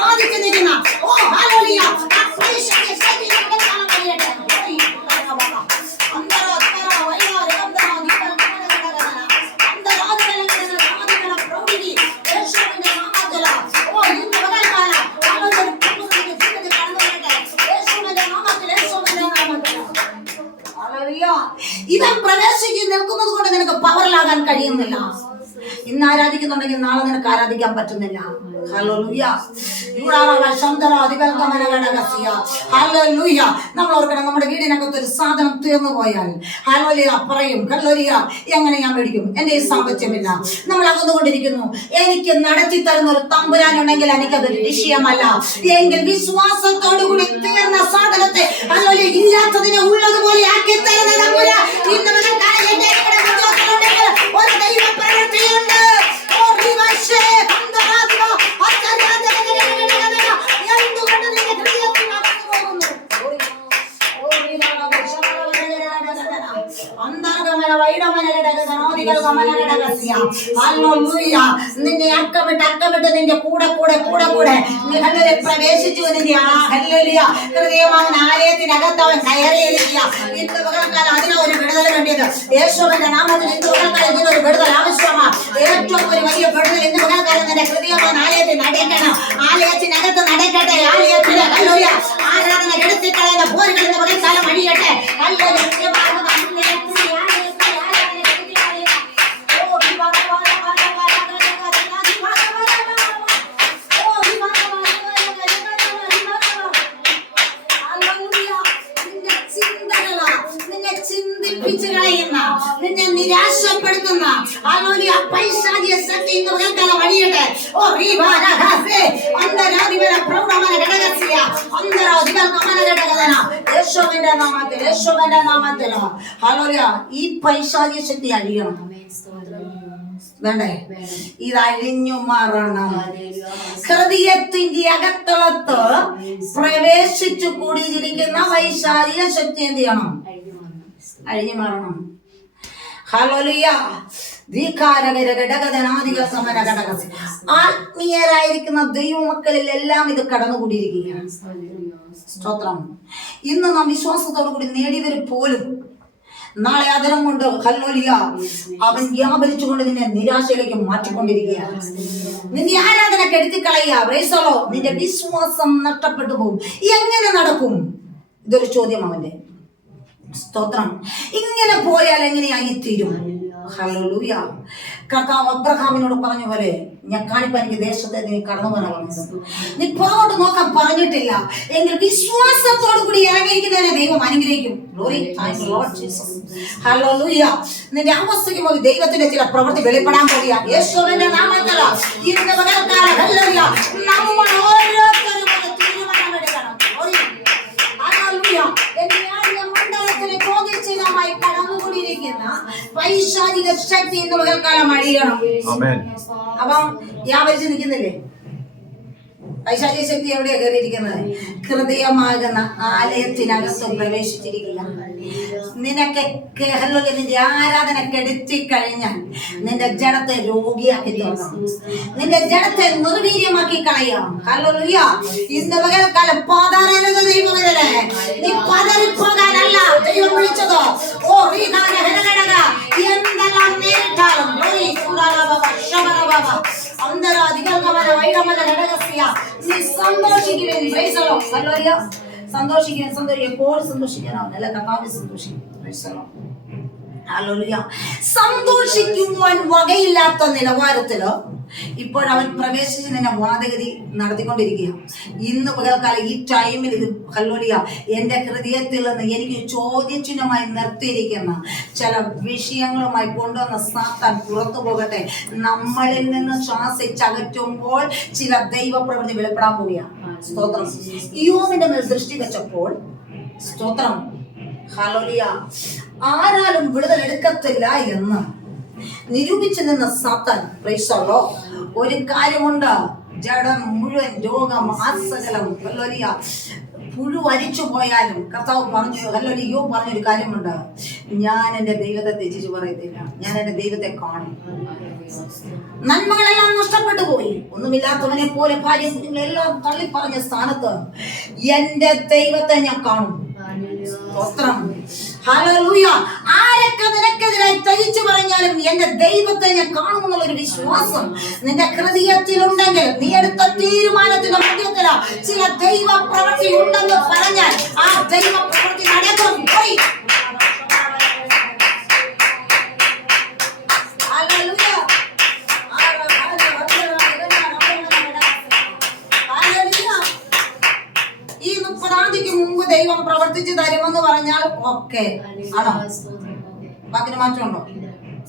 വാദിക്കുന്നിരിക്കുന്ന ഇവൻ പ്രവേശിച്ച് നിൽക്കുന്നത് കൊണ്ട് നിനക്ക് പവറിലാകാൻ കഴിയുന്നില്ല. ഇന്ന് ആരാധിക്കുന്നുണ്ടെങ്കിൽ നാളെ നിനക്ക് ആരാധിക്കാൻ പറ്റുന്നില്ല. ഹല്ലേലൂയ. നമ്മൾ ഓർക്കണം, നമ്മുടെ വീടിനകത്ത് ഒരു സാധനം തീർന്നു പോയാൽ ഹല്ലേലൂയ പറയും, ഹല്ലേലൂയ എങ്ങനെ ഞാൻ മേടിക്കും, എന്റെ ഈ സാമ്പത്തികമില്ല. നമ്മൾ അകന്നുകൊണ്ടിരിക്കുന്നു. എനിക്ക് നടത്തി തരുന്ന ഒരു തമ്പുരാനുണ്ടെങ്കിൽ എനിക്കതൊരു വിഷയമല്ല. എങ്കിൽ വിശ്വാസത്തോടു കൂടി തീർന്ന സാധനത്തെ ഹല്ലേലൂയ ഇല്ലാത്തതിനെ ഉള്ളതുപോലെ ആക്കി തരുന്ന തമ്പുരാൻ ഇന്ന് ഒരു ദൈവ പ്രവൃത്തിയുണ്ട്. എന്തുകൊണ്ട് നിന്റെ ഹൃദയത്തിൽ നടന്നു പോകുന്നു? നിന്നെ അക്കമിട്ട് നിന്റെ കൂടെ പ്രവേശിച്ചു. നിന്റെ ഹൃദയമാകുന്ന ആലയത്തിനകത്ത് അവൻ കയറിയിരിക്കുക. ഇന്ന് പകൽക്കാലം അതിനൊരു വിടുതൽ വേണ്ടിയത്. യേശുവിന്റെ നാമത്തിൽ ഇന്ന് പകൽക്കാലം ഇതിനൊരു വിടുതൽ ആവശ്യമാണ്. ഏറ്റവും ഒരു വലിയ വിടുതൽ ഇന്ന് പകൽക്കാലം നിന്റെ ഹൃദയമാകുന്ന ആലയത്തിൽ നടക്കണം. ആലയത്തിനകത്ത് നടക്കട്ടെ. ആലയത്തിലെ ആരാധന എടുത്തിക്കളയുന്ന പോരുകൾ ഇന്ന് പകൽക്കാലം അഴിയട്ടെ. നിന്നെ നിരാശപ്പെടുത്തുന്ന പൈശാചിക ശക്തി ഇന്ന് പകൽക്കാലം അഴിയട്ടെ. യേശുവിന്റെ നാമത്തിൽ ഹല്ലേലൂയ ഈ പൈശാചിക ശക്തി അഴിയണം. വേണ്ടേ? ഇത് അഴിഞ്ഞു മാറണം. ഹൃദയത്തിന്റെ അകത്തളത്ത് പ്രവേശിച്ചു കൂടിയിരിക്കുന്ന വൈശാചിക ശക്തി എന്ത് ചെയ്യണം? അഴിഞ്ഞു മാറണം. ഹല്ലേലൂയ. ആത്മീയരായിരിക്കുന്ന ദൈവമക്കളിൽ എല്ലാം ഇത് കടന്നുകൂടിയിരിക്കുകയാണ്. സ്തോത്രം. ഇന്ന് നാം വിശ്വാസത്തോടു കൂടി നേടിയവർ പോലും നാളെ അതിനം കൊണ്ട് ഹല്ലേലൂയ അവൻ വ്യാപരിച്ചുകൊണ്ട് നിന്നെ നിരാശയിലേക്ക് മാറ്റിക്കൊണ്ടിരിക്കുകയാണ്. നിന്റെ ആരാധന കെടുത്തിക്കളയുക. Price the Lord. നിന്റെ വിശ്വാസം നഷ്ടപ്പെട്ടു പോകും. എങ്ങനെ നടക്കും? ഇതൊരു ചോദ്യം അവന്റെ. സ്തോത്രം. ഇങ്ങനെ പോയാൽ എങ്ങനെയായി തീരും? ഹല്ലേലൂയ. കർത്താവ് അബ്രഹാമിനോട് പറഞ്ഞ പോലെ ഞാൻ കാണിപ്പാൻ എനിക്ക് ദേശത്തെ നീ കടന്നു പോകാൻ പറഞ്ഞത്. നീ പുറകോട്ട് നോക്കാൻ പറഞ്ഞിട്ടില്ല എങ്കിൽ വിശ്വാസത്തോടു കൂടി ഇറങ്ങിയിരിക്കുന്നതിനെ ദൈവം അനുഗ്രഹിക്കും. ഹല്ലേലൂയ. നിന്റെ അവസ്ഥയ്ക്ക് പോയി ദൈവത്തിന്റെ ചില പ്രവൃത്തി വെളിപ്പെടാൻ കഴിയാ. യേശുവിന്റെ നാമത്തിൽ ഇന്ന് പകൽക്കാലം ഹല്ലേലൂയ നമ്മൾ ഓരോരുത്തരും തീരുമാനമെടുക്കണം. ഹല്ലേലൂയ. കടന്നുകൂടിയിരിക്കുന്ന പൈശാചിക ശക്തി ഇന്ന് പകൽക്കാലം അഴിയണം. അപ്പം വ്യാപരിച്ച് നിൽക്കുന്നില്ലേ? പൈശാചിക ശക്തി എവിടെയാ കയറിയിരിക്കുന്നത്? ഹൃദയമാകുന്ന ആലയത്തിനകത്ത് പ്രവേശിച്ചിരിക്കുക. നിനക്ക് നിന്റെ ആരാധന കെടുത്തി കഴിഞ്ഞാൽ നിന്റെ ജഡത്തെ രോഗിയാക്കി തീർക്കണം. നിന്റെ ജഡത്തെ നിർവീര്യമാക്കി കളയാം. ഹല്ലേലൂയ. ഇന്ന് പകൽക്കാലം പാതാള ദൈവമല്ലേ, നീ പതറിപ്പോകാനല്ല ദൈവം വിളിച്ചത്. എന്തെല്ലാം നേരിട്ടാലും നീ സന്തോഷിക്കുവേൻ. എപ്പോഴും സന്തോഷിക്കാനാവുന്നല്ല, കർത്താവിൽ സന്തോഷിക്കും. സന്തോഷിക്കുവാൻ വകയില്ലാത്ത നിലവാരത്തിലോ ഇപ്പോഴവൻ പ്രവേശിച്ച് നിന്നെ വാദഗതി നടത്തിക്കൊണ്ടിരിക്കുക. ഇന്ന് പകൽക്കാലം ഈ ടൈമിൽ ഇത് ഹല്ലേലൂയ എൻ്റെ ഹൃദയത്തിൽ നിന്ന് എനിക്ക് ചോദ്യചിഹ്നമായി നിർത്തിയിരിക്കുന്ന ചില വിഷയങ്ങളുമായി കൊണ്ടുവന്ന സാത്താൻ പുറത്തു പോകട്ടെ. നമ്മളിൽ നിന്ന് ശ്വാസിച്ചകറ്റുമ്പോൾ ചില ദൈവപ്രവൃത്തി വെളിപ്പെടാൻ പോവുകയാണ്. സ്തോത്രം. യോബിന്റെ മേൽ ദൃഷ്ടി വെച്ചപ്പോൾ സ്തോത്രം ഹല്ലേലൂയ ആരാലും വിടുതൽ എടുക്കത്തില്ല എന്ന് നിരൂപിച്ചു നിന്ന സാത്താൻ പ്രൈസല്ലോ ഒരു കാര്യമുണ്ട്. ജഡം മുഴുവൻ രോഗം ആസകലം ഹല്ലേലൂയ പുഴു അരിച്ചു പോയാലും കർത്താവ് പറഞ്ഞു ഹല്ലേലൂയ യോ പറഞ്ഞൊരു കാര്യമുണ്ട്, ഞാൻ എൻ്റെ ദൈവത്തെ തെറ്റിച്ചു പറയത്തില്ല, ഞാൻ എൻ്റെ ദൈവത്തെ കാണും. നന്മകളെല്ലാം നഷ്ടപ്പെട്ടു പോയി, ഒന്നുമില്ലാത്തവനെ പോലെ ഭാര്യ കുഞ്ഞുങ്ങളെല്ലാം തള്ളി പറഞ്ഞ സ്ഥാനത്ത് എൻ്റെ ദൈവത്തെ ഞാൻ കാണും. ഹല്ലേലൂയ. ആരൊക്കെ നിനക്കെതിരായി തയ്ച്ചു പറഞ്ഞാലും എന്റെ ദൈവത്തെ ഞാൻ കാണുമെന്നുള്ളൊരു വിശ്വാസം നിന്റെ ഹൃദയത്തിലുണ്ടെങ്കിൽ നീ എടുത്ത തീരുമാനത്തിന്റെ മധ്യത്തില് ചില ദൈവ പ്രവൃത്തി ഉണ്ടെന്ന് പറഞ്ഞാൽ ആ ദൈവ പ്രവൃത്തി നടക്കും. ഈ 30-ാം തീയതിക്ക് മുമ്പ് ദൈവം പ്രവർത്തിച്ചു തരുമെന്ന് പറഞ്ഞാൽ ഓക്കെ ആണോ? വാക്കിന് മാറ്റമുണ്ടോ?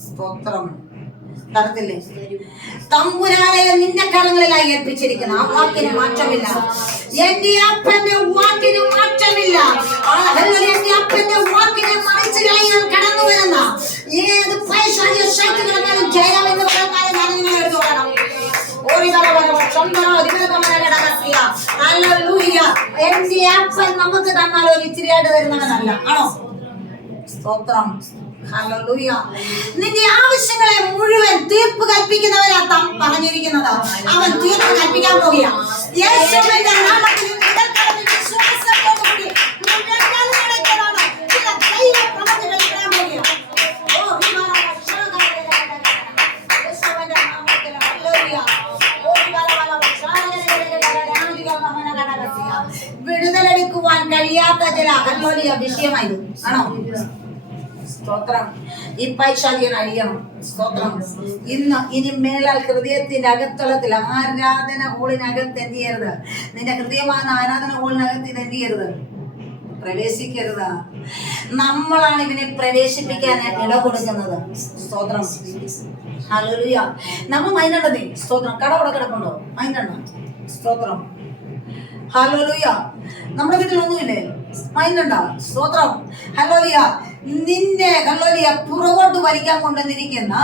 സ്തോത്രം. തരത്തില്ലേ? തമ്പുരാനെ നിന്റെ കരങ്ങളിലായി ഏൽപ്പിച്ചിരിക്കുന്ന ആ വാക്കിന് മാറ്റമില്ല. എന്റെ അപ്പന്റെ വാക്കിന് മാറ്റമില്ല. എന്റെ അപ്പന്റെ വാക്കിനെ മറിച്ച് കളയാൻ കടന്നു വരുന്ന ഏത് പൈശാചിക ശക്തികളെക്കാളും ജയം എന്ന് പറയുന്ന ഞാൻ നിങ്ങളെ എടുത്തു പറയണം. എന്റെ അപ്പൻ നമുക്ക് തന്നാൽ ഒരു ഇച്ചിരിയായിട്ട് തരുന്നവനല്ല. ആണോ? സ്തോത്രം. ഹല്ലേലൂയ. നിന്റെ ആവശ്യങ്ങളെ മുഴുവൻ തീർപ്പ് കൽപ്പിക്കുന്നവരാ താൻ പറഞ്ഞിരിക്കുന്നത്. അവൻ തീർപ്പ് കൽപ്പിക്കാൻ പോവുകയാണ്. യേശുവിന്റെ നാമത്തിൽ വിടുതലെടുക്കുവാൻ കഴിയാത്ത ചില ഹല്ലേലൂയ വിഷയമായത്. ആണോ? സ്തോത്രം. ഈ പൈശാചികൻ അഴിയണം. സ്തോത്രം. ഇനി മേലാൽ ഹൃദയത്തിന്റെ അകത്തളത്തിൽ ആരാധന ഹോളിനകത്ത് എന്ത് ചെയ്യരുത്? നിന്റെ ഹൃദയമായ ആരാധന ഹോളിനകത്ത് ഇത് എന്ത് ചെയ്യരുത്? പ്രവേശിക്കരുത്. നമ്മളാണ് ഇവനെ പ്രവേശിപ്പിക്കാൻ ഇട കൊടുക്കുന്നത്. സ്തോത്രം. ഹല്ലേലൂയ. നമ്മൾ മൈൻഡുണ്ടേ. സ്തോത്രം. കടവിടെ കിടപ്പുണ്ടോ? മൈൻഡുണ്ടോ? സ്തോത്രം. ഹല്ലേലൂയ. നമ്മുടെ വീട്ടിലൊന്നുമില്ലേ? മൈൻഡുണ്ടോ? സ്തോത്രം. ഹല്ലേലൂയ. നിന്നെ ഹല്ലേലൂയ പുറകോട്ട് വലിക്കാൻ കൊണ്ടുവന്നിരിക്കുന്ന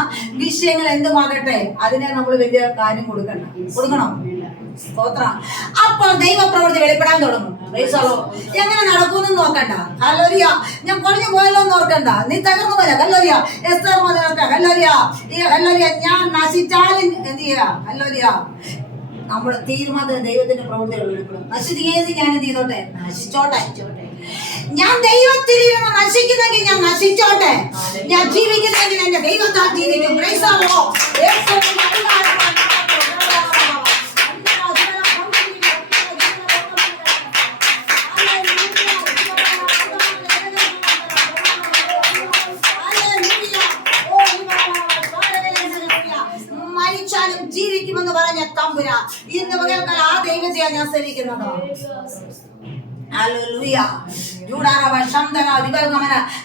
വിഷയങ്ങൾ എന്തുമാകട്ടെ അതിനെ നമ്മൾ വലിയ കാര്യം കൊടുക്കണം. സ്തോത്രം. അപ്പോൾ ദൈവപ്രവൃത്തി വെളിപ്പെടാൻ തുടങ്ങും. എങ്ങനെ നടക്കുമെന്ന് നോക്കണ്ട. ഹല്ലേലൂയ. ഞാൻ കൊഴിഞ്ഞു പോയല്ലോ എന്ന് ഓർക്കണ്ട. നീ തകർന്നു പോലെ ഹല്ലേലൂയ എസ്തർ ഹല്ലേലൂയ ഈ ഹല്ലേലൂയ ഞാൻ നശിച്ചാലും എന്ത് ചെയ്യാ? ഹല്ലേലൂയ നമ്മുടെ തീരുമാനത്തിന് ദൈവത്തിന്റെ പ്രവൃത്തികൾ വെളിപ്പെടും. നശിച്ചേത് ഞാൻ എന്ത് ചെയ്തോട്ടെ? നശിച്ചോട്ടെ. ഞാൻ ദൈവത്തിൽ ഇരുന്ന് നശിക്കുന്നെങ്കിൽ ഞാൻ നശിച്ചോട്ടെ. ഞാൻ ജീവിക്കുന്നെങ്കിൽ എന്റെ ദൈവത്താൽ ജീവിക്കും. Price the Lord. മരിച്ചാലും ജീവിക്കുമെന്ന് പറഞ്ഞ തമ്പുരാ ഇന്ന് പകൽക്കാലം ആ ദൈവത്തെയാണ് ഞാൻ സേവിക്കുന്നത്.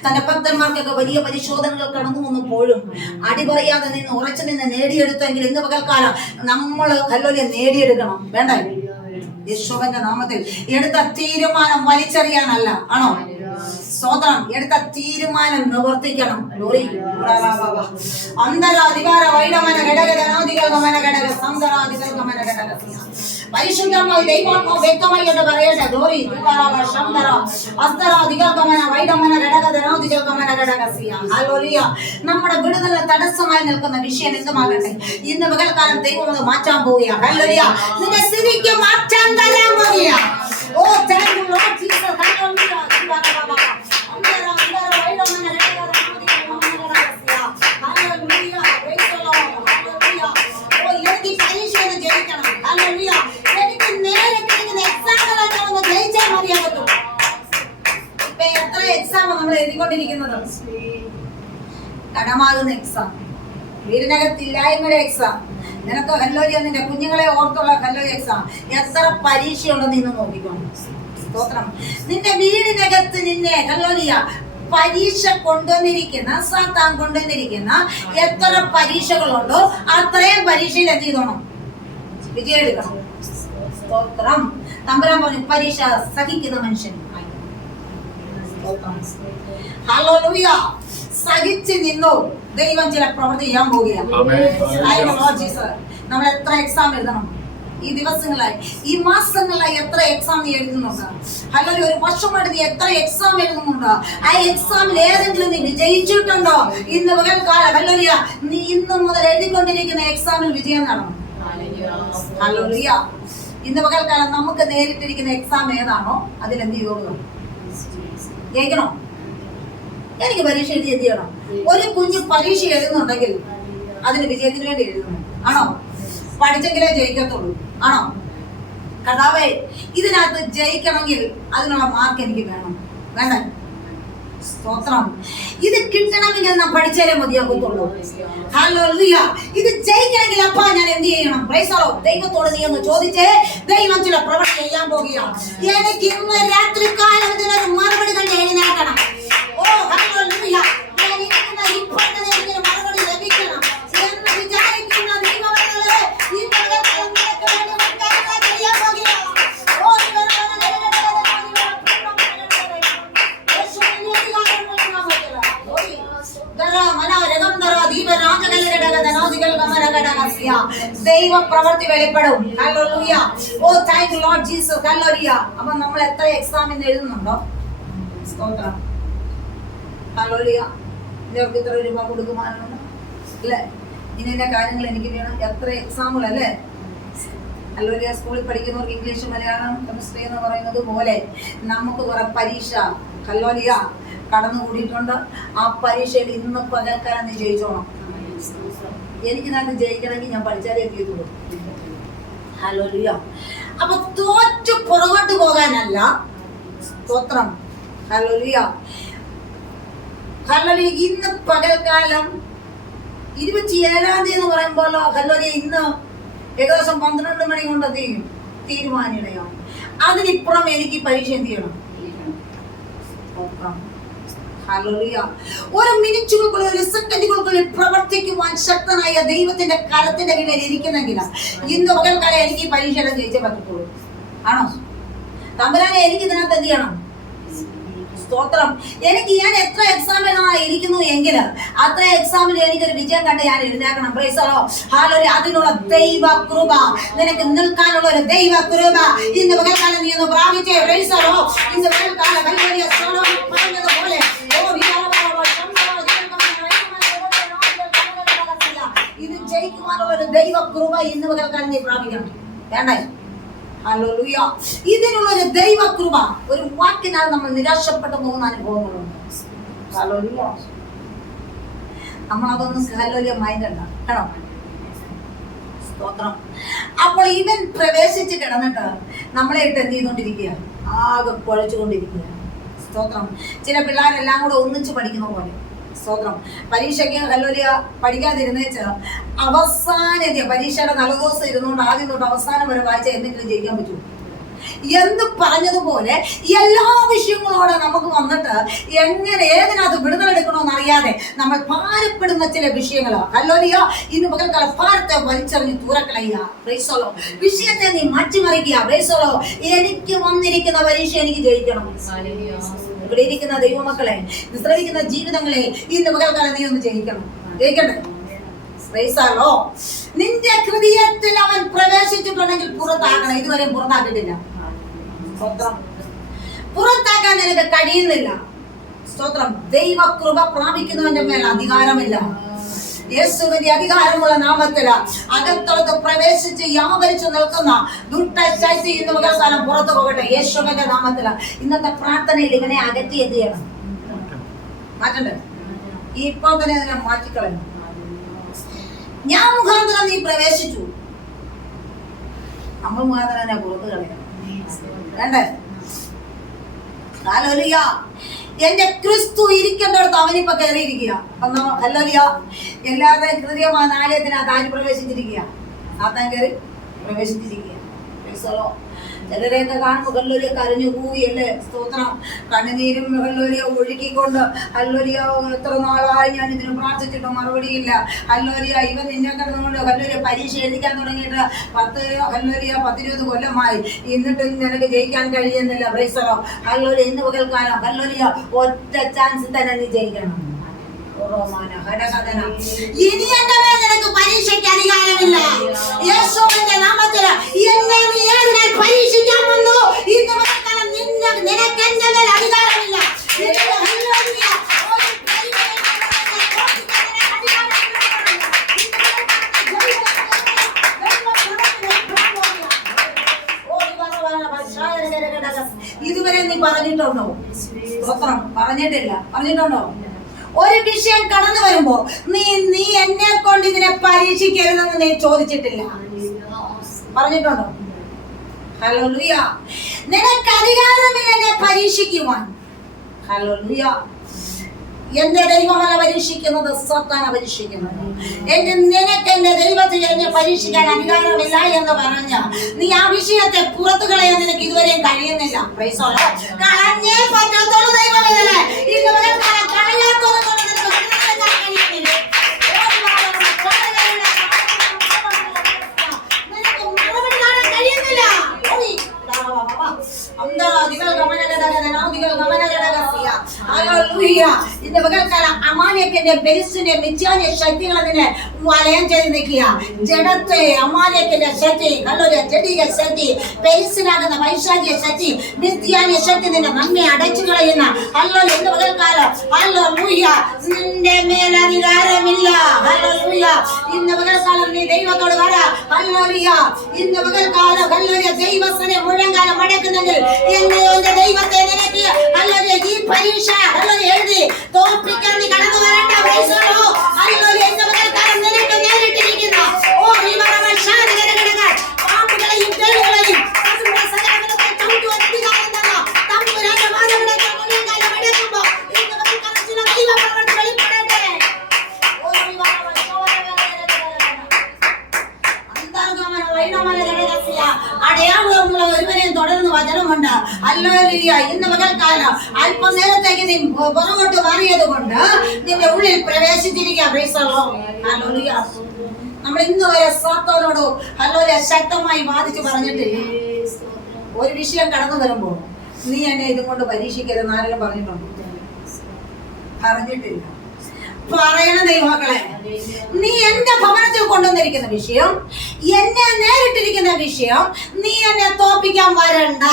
തന്റെ ഭക്തന്മാർക്കൊക്കെ വലിയ പരിശോധനകൾ കടന്നു വന്നപ്പോഴും അടിപറയാതെ നിന്ന് ഉറച്ചു നിന്ന് നേടിയെടുത്തെങ്കിൽ ഇന്ന് പകൽക്കാലം നമ്മൾ ഹല്ലേലൂയ നേടിയെടുക്കണം. വേണ്ട? യേശുവിന്റെ നാമത്തിൽ എടുത്ത തീരുമാനം വലിച്ചെറിയാനല്ല. ആണോ? സ്തോത്രം. എടുത്ത തീരുമാനം നിവർത്തിക്കണം. അന്തരാധികാര വൈഡമന ഘടകനാധികൾ ഗമന ഘടക സന്തരാധികൾ ഗമന ഘടക പരിശുദ്ധമായി ദൈവാത്മാവ് വ്യക്തമായി എന്ന് പറയട്ടെ. ഗ്ലോറി നമ്മുടെ വിടുതല തടസ്സമായി നിൽക്കുന്ന വിഷയം എന്തുമാകട്ടെ ഇന്ന് പകൽക്കാലം ദൈവം അത് മാറ്റാൻ പോവുകയാണ്. ഹല്ലേലൂയ. നിന്റെ സ്ഥിതിക്ക് മാറ്റാൻ തരാൻ പോവുകയാണ്. Oh thank you Lord Jesus. ഹല്ലേലൂയ. എക്സാം നമ്മൾ എഴുതിക്കൊണ്ടിരിക്കുന്നത് കടമാകുന്ന എക്സാം. വീടിനകത്തില്ലായ്മയുടെ എക്സാം. നിനക്ക് ഹല്ലേലൂയ, നിന്റെ കുഞ്ഞുങ്ങളെ ഓർത്തുള്ള ഹല്ലേലൂയ എക്സാം. എത്ര പരീക്ഷയുണ്ടെന്ന് ഇന്ന് നോക്കിക്കോണം. സ്തോത്രം. നിന്റെ വീടിനകത്ത് നിന്നെ ഹല്ലേലൂയ പരീക്ഷ കൊണ്ടുവന്നിരിക്കുന്ന, സാത്താൻ കൊണ്ടുവന്നിരിക്കുന്ന എത്ര പരീക്ഷകളുണ്ടോ അത്രയും പരീക്ഷയിൽ എന്ത് ചെയ്തോണം? വിജയം എടുക്കണം. സ്തോത്രം. തമ്പുരാൻ പറഞ്ഞു പരീക്ഷ സഹിക്കുന്ന മനുഷ്യൻ. ഹല്ലേലൂയ. സഹിച്ച് നിന്നോ, ദൈവം ചില പ്രവൃത്തി ചെയ്യാൻ പോവുകയാണ്. നമ്മൾ എത്ര എക്സാം എഴുതണം ഈ ദിവസങ്ങളായി, ഈ മാസങ്ങളായി എത്ര എക്സാം നീ എഴുതുന്നുണ്ട്? അല്ലെങ്കിൽ ഒരു വർഷമായിട്ട് നീ എത്ര എക്സാം എഴുതുന്നുണ്ടോ? ആ എക്സാമിൽ ഏതെങ്കിലും നീ വിജയിച്ചിട്ടുണ്ടോ? ഇന്ന് പകൽക്കാലം ഹല്ലേലൂയ നീ ഇന്ന് മുതൽ എഴുതിക്കൊണ്ടിരിക്കുന്ന എക്സാമിൽ വിജയം നടണം. ഹല്ലേലൂയ. ഇന്ന് പകൽക്കാലം നമുക്ക് നേരിട്ടിരിക്കുന്ന എക്സാം ഏതാണോ അതിൽ എന്ത് ചെയ്തോളൂ? ജയിക്കണോ? എനിക്ക് പരീക്ഷ എഴുതി എന്ത് ചെയ്യണം? ഒരു കുഞ്ഞ് പരീക്ഷ എഴുതുന്നുണ്ടെങ്കിൽ അതിന് വിജയത്തിന് വേണ്ടി എഴുതുന്നു ആണോ? പഠിച്ചെങ്കിലേ ജയിക്കത്തുള്ളൂ ആണോ? കർത്താവേ, ഇതിനകത്ത് ജയിക്കണമെങ്കിൽ അതിനുള്ള മാർക്ക് എനിക്ക് വേണം. വേണ്ട? സ്തോത്രം. ഇത് കിട്ടണമെങ്കിൽ നാം പഠിച്ചാലേ മതിയാകത്തുള്ളൂ. ഹല്ലേലൂയ. ഇത് ജയിക്കണമെങ്കിൽ അപ്പാ ഞാൻ എന്ത് ചെയ്യണം? Price the Lord. ദൈവത്തോട് നീ ഒന്ന് ചോദിച്ചേ, ദൈവം ചില പ്രവൃത്തി ചെയ്യാൻ പോകുകയാണ്. എനിക്ക് ഇന്ന് രാത്രി കാലം ഇതിനൊരു മറുപടി കണ്ട് എഴുന്നേൽക്കണം. ഓ ഹല്ലേലൂയ. ഞാൻ ഇരിക്കുന്ന ഇപ്പോൾ തന്നെ എനിക്ക് മറുപടി ലഭിക്കണം എന്ന് വിചാരിക്കുന്ന ദൈവമക്കളെ, ഈ പകൽക്കാലം നിനക്ക് വേണ്ടി മറ്റൊരു ചെയ്യാൻ പോകുകയാണ്. ഓ ദൈവ പ്രവൃത്തി വെളിപ്പെടും. ഹല്ലേലൂയ. Oh thank you Lord Jesus. ഹല്ലേലൂയ. അപ്പൊ നമ്മൾ എത്ര എക്സാം ഇന്ന് എഴുതുന്നുണ്ടോ? സ്തോത്രം. ഹല്ലേലൂയ. ഇവർക്ക് ഇത്ര രൂപ കൊടുക്കുമാനുണ്ട് അല്ലേ? ഇന്ന കാര്യങ്ങൾ എനിക്ക് വേണം. എത്ര എക്സാമുകളല്ലേ? ഹല്ലേലൂയ. സ്കൂളിൽ പഠിക്കുന്നവർക്ക് ഇംഗ്ലീഷ്, മലയാളം, കെമിസ്ട്രി എന്ന് പറയുന്നത് പോലെ നമുക്ക് കുറെ പരീക്ഷ ഹല്ലേലൂയ കടന്നുകൂടിയിട്ടുണ്ട്. ആ പരീക്ഷയിൽ ഇന്ന് പകൽക്കാലം നീ ജയിച്ചോണം. എനിക്കിനകത്ത് ജയിക്കണമെങ്കിൽ ഞാൻ പഠിച്ചാലേ എത്തിയിട്ടുള്ളൂ. ഹല്ലേലൂയ. അപ്പൊ തോറ്റു പുറകോട്ട് പോകാനല്ല. സ്തോത്രം. ഹല്ലേലൂയ. ഹല്ലേലൂയ. ഇന്ന് പകൽക്കാലം 27-ാം തീയതി എന്ന് പറയുമ്പോൾ ഹല്ലേലൂയ ഇന്ന് ഏകദേശം 12 മണി കൊണ്ട് തീരുമാനിക്കണം. അതിനിപ്പുറം എനിക്ക് പരീക്ഷ എന്ത് ചെയ്യണം? ഹല്ലേലൂയ. ഒരു മിനിറ്റുകൾക്കുള്ളിൽ, ഒരു സെക്കൻഡുകൾക്കുള്ളിൽ പ്രവർത്തിക്കുവാൻ ശക്തനായ ദൈവത്തിന്റെ കരത്തിന്റെ കീഴിൽ ഇരിക്കുന്നെങ്കിൽ ഇന്ന് പകൽക്കാലം എനിക്ക് ഈ പരീക്ഷ ജയിച്ചേ പറ്റത്തുള്ളൂ ആണോ? തമ്പുരാനെ എനിക്ക് ഇതിനകത്ത് എന്ത് ചെയ്യണം? സ്തോത്രം. എനിക്ക് ഞാൻ എത്ര എക്സാമിനാണ് ഇരിക്കുന്നു എങ്കിൽ അത്ര എക്സാമിൽ എനിക്കൊരു വിജയം കണ്ട് ഞാൻ എഴുന്നേക്കണം. Praise the Lord. ഹല്ലേലൂയ. അതിനുള്ള ദൈവ കൃപ, നിനക്ക് നിൽക്കാനുള്ള ഒരു ദൈവ കൃപ ഇന്ന് പകൽക്കാലം നീ ഒന്ന് പ്രാപിച്ചേ. Price the Lord. ഇന്ന് പകൽക്കാലം ഹല്ലേലൂയ സോളോമൻ പറഞ്ഞതുപോലെ ഇത് ജയിക്കുവാനുള്ള ഒരു ദൈവ കൃപ ഇന്ന് പകൽക്കാലം നീ പ്രാപിക്കണം. വേണ്ടേ? ഹല്ലേലൂയ. ഇതിനുള്ള ഒരു ദൈവ കൃപ, ഒരു വാക്കിനാൽ നമ്മൾ നിരാശപ്പെട്ടു പോകുന്ന അനുഭവങ്ങളുണ്ട്. ഹല്ലേലൂയ. നമ്മളതൊന്നും ഹല്ലേലൂയ മൈൻഡ് അല്ല കേട്ടോ. സ്തോത്രം. അപ്പോൾ ഇവൻ പ്രവേശിച്ച് കിടന്നിട്ട് നമ്മളെ ഇട്ട് എന്ത് ചെയ്തോണ്ടിരിക്കുക? ആകെ കുഴച്ചുകൊണ്ടിരിക്കുക. സ്തോത്രം. ചില പിള്ളേരെല്ലാം കൂടെ ഒന്നിച്ച് പഠിക്കുന്ന പോലെ. സ്തോത്രം. പരീക്ഷയ്ക്ക് ഹല്ലേലൂയ പഠിക്കാതിരുന്നേച്ച് അവസാനം പരീക്ഷയുടെ നല്ലദിവസം ഇരുന്നുകൊണ്ട് ആദ്യം തൊട്ട് അവസാനം വരെ വായിച്ച എന്തെങ്കിലും ജയിക്കാൻ പറ്റുമോ? എന്ന് പറഞ്ഞതുപോലെ എല്ലാ വിഷയങ്ങളോടെ നമുക്ക് വന്നിട്ട് എങ്ങനെ ഏതിനകത്ത് വിടുതലെടുക്കണമെന്ന് അറിയാതെ നമ്മൾ ഭാരപ്പെടുന്ന ചില വിഷയങ്ങളാ. ഹല്ലേലൂയ. ഇന്ന് പകൽക്കാലം ഭാരത്തെ വലിച്ചെറിഞ്ഞ് ദൂരക്കളയുക. Price the Lord. വിഷയത്തെ നീ മാറ്റിമറിക്കുക. Price the Lord. എനിക്ക് വന്നിരിക്കുന്ന പരീക്ഷ എനിക്ക് ജയിക്കണം. ഇവിടെ ഇരിക്കുന്ന ദൈവമക്കളെ, ശ്രമിക്കുന്ന ജീവിതങ്ങളെ ഇന്ന് പകൽക്കാലം നീ ഒന്ന് ജയിക്കണം. ജയിക്കണ്ടേ? Praise the Lord. നിന്റെ ഹൃദയത്തിൽ അവൻ പ്രവേശിച്ചിട്ടുണ്ടെങ്കിൽ പുറത്താക്കണം. ഇതുവരെ പുറത്താക്കിയിട്ടില്ല. സ്തോത്രം. പുറത്താക്കാൻ നിനക്ക് കഴിയുന്നില്ല. സ്തോത്രം. ദൈവകൃപ പ്രാപിക്കുന്നവന്റെ മേൽ അധികാരമില്ല. യേശുവിന്റെ അധികാരമുള്ള നാമത്തില് അകത്തോട്ട് പ്രവേശിച്ച് വ്യാപരിച്ചു നിൽക്കുന്ന ദുഷ്ടശക്തി ഇന്ന് പകൽക്കാലം പുറത്തു പോകട്ടെ. യേശുവിന്റെ നാമത്തില് ഇന്നത്തെ പ്രാർത്ഥനയിൽ ഇവനെ അകറ്റി എന്ത് ചെയ്യണം? മാറ്റണ്ടേ? ഇപ്പോൾ തന്നെ ഇതിനെ മാറ്റിക്കളയണം. ഞാൻ മുഖാന്തരം നീ പ്രവേശിച്ചു, നമ്മൾ മുഖാന്തരം പുറത്ത് കളയണം. വേണ്ടേ? ഹല്ലേലൂയ. എന്റെ ക്രിസ്തു ഇരിക്കേണ്ടടുത്ത് അവനിപ്പോ കയറിയിരിക്കുക. ഹല്ലേലൂയ. എല്ലാവരുടെയും ഹൃദയമായ ആലയത്തിനകത്ത് ആര് പ്രവേശിച്ചിരിക്കുക? സാത്താൻ കയറി പ്രവേശിച്ചിരിക്കുക. ചിലരെയൊക്കെ കാണുമ്പോൾ ഹല്ലേലൂയ കരഞ്ഞു കൂവിയല്ലേ, സ്തോത്രം, കണ്ണുനീരും ഹല്ലേലൂയ ഒഴുക്കിക്കൊണ്ട് ഹല്ലേലൂയ എത്ര നാളായി ഞാൻ ഇതിന് പ്രാർത്ഥിച്ചിട്ട് മറുപടിയില്ല. ഹല്ലേലൂയ ഇവൻ നിന്നെ കിടന്നുകൊണ്ട് ഹല്ലേലൂയ പരീക്ഷ എഴുതിക്കാൻ തുടങ്ങിയിട്ട് 10-20 കൊല്ലമായി, എന്നിട്ട് നിനക്ക് ജയിക്കാൻ കഴിയുന്നില്ല. Price the Lord. ഹല്ലേലൂയ ഇന്ന് പകൽക്കാലം ഹല്ലേലൂയ ഒറ്റ ചാൻസ് തന്നെ നീ ജയിക്കണം. ഇനി എന്റെ മേൽ നിനക്ക് പരീക്ഷയ്ക്ക് അധികാരമില്ല. യേശുവിന്റെ നാമത്തിൽ എന്നെ നീ ഏതിനാൽ പരീക്ഷിക്കാൻ വന്നു? ഇന്ന് പകൽക്കാലം നിനക്ക് എന്റെ മേൽ അധികാരമില്ല. ഇതുവരെ നീ പറഞ്ഞിട്ടുണ്ടോ? സ്തോത്രം, പറഞ്ഞിട്ടുണ്ടോ? ഒരു വിഷയം കടന്നു വരുമ്പോ നീ എന്നെ കൊണ്ട് ഇതിനെ പരീക്ഷിക്കരുതെന്ന് നീ ചോദിച്ചിട്ടില്ല. പറഞ്ഞിട്ടുണ്ടോ? ഹല്ലേലൂയ. നിനക്ക് അധികാരമില്ല എന്നെ പരീക്ഷിക്കുവാൻ. ഹല്ലേലൂയ. എന്റെ ദൈവമല്ല പരീക്ഷിക്കുന്നത്, സാത്താനാ പരീക്ഷിക്കുന്നത്. നിനക്ക് എന്റെ ദൈവത്തിൽ എന്നെ പരീക്ഷിക്കാൻ അധികാരമില്ല എന്ന് പറഞ്ഞ നീ ആ വിഷയത്തെ പുറത്തു കളയാൻ നിനക്ക് ഇതുവരെയും കഴിയുന്നില്ല. Price the Lord. കളഞ്ഞേ പറ്റത്തുള്ളൂ ദൈവമേ. ഇതുവരെ കളയാത്തത് കൊണ്ട് നിനക്ക് കഴിയുന്നില്ല. നിനക്ക് മറുപടി കാണാൻ കഴിയുന്നില്ല. ഇന്ന് പകൽക്കാലം അമാലേക്കിന്റെ ബെലിസിന്റെ മിഥ്യാന്യ ശക്തികൾ അതിനെ വലയം ചെയ്ത് നിൽക്കുക. ജഡത്തെ അമാലേക്കിന്റെ ശക്തി, ജഡിക ശക്തി, ബെലിസിനാകുന്ന വൈശാഖ്യ ശക്തി, മിഥ്യാന്യ ശക്തി നിന്റെ നമ്മെ അടച്ചു കളയുന്ന ഇന്ന് പകൽക്കാലം നിന്റെ മേൽ അധികാരമില്ല. ഇന്ന് പകൽക്കാലം നീ ദൈവത്തോട് പറ. ഇന്ന് പകൽക്കാലം ദൈവസ്ഥനെ മുഴങ്കാലം മടക്കുന്നെങ്കിൽ എന്റെ ദൈവത്തെ നിനക്ക് ഈ പരീക്ഷ എഴുതി തോൽപ്പിക്കാൻ നീ കടന്നു വരണ്ട. ഇന്ന് പകൽക്കാലം നിനക്ക് നേരിട്ടിരിക്കുന്ന പാമ്പുകളെയും തേളുകളെയും അടയാളമുള്ള ഒരുവനെയും തുടർന്ന് വചനമുണ്ട്. ഹല്ലേലൂയ. ഇന്ന് പകൽക്കാലം അല്പനേരത്തേക്ക് നീ പുറകോട്ട് മാറിയത് കൊണ്ട് നിന്റെ ഉള്ളിൽ പ്രവേശിച്ചിരിക്കുക. Praise the Lord. ഹല്ലേലൂയ. നമ്മൾ ഇന്ന് വരെ സാത്താനോട് ഹല്ലേലൂയ ശക്തമായി വാദിച്ച് പറഞ്ഞിട്ടില്ല. ഒരു വിഷയം കടന്നു വരുമ്പോൾ നീ എന്നെ ഇതും കൊണ്ട് പരീക്ഷിക്കരുതെന്ന് ആരെങ്കിലും പറഞ്ഞിട്ടുണ്ടോ? പറഞ്ഞിട്ടില്ല. പറയണം ദൈവമക്കളെ, നീ എന്റെ ഭവനത്തിൽ കൊണ്ടുവന്നിരിക്കുന്ന വിഷയം, എന്നെ നേരിട്ടിരിക്കുന്ന വിഷയം, നീ എന്നെ തോൽപ്പിക്കാൻ വരണ്ട.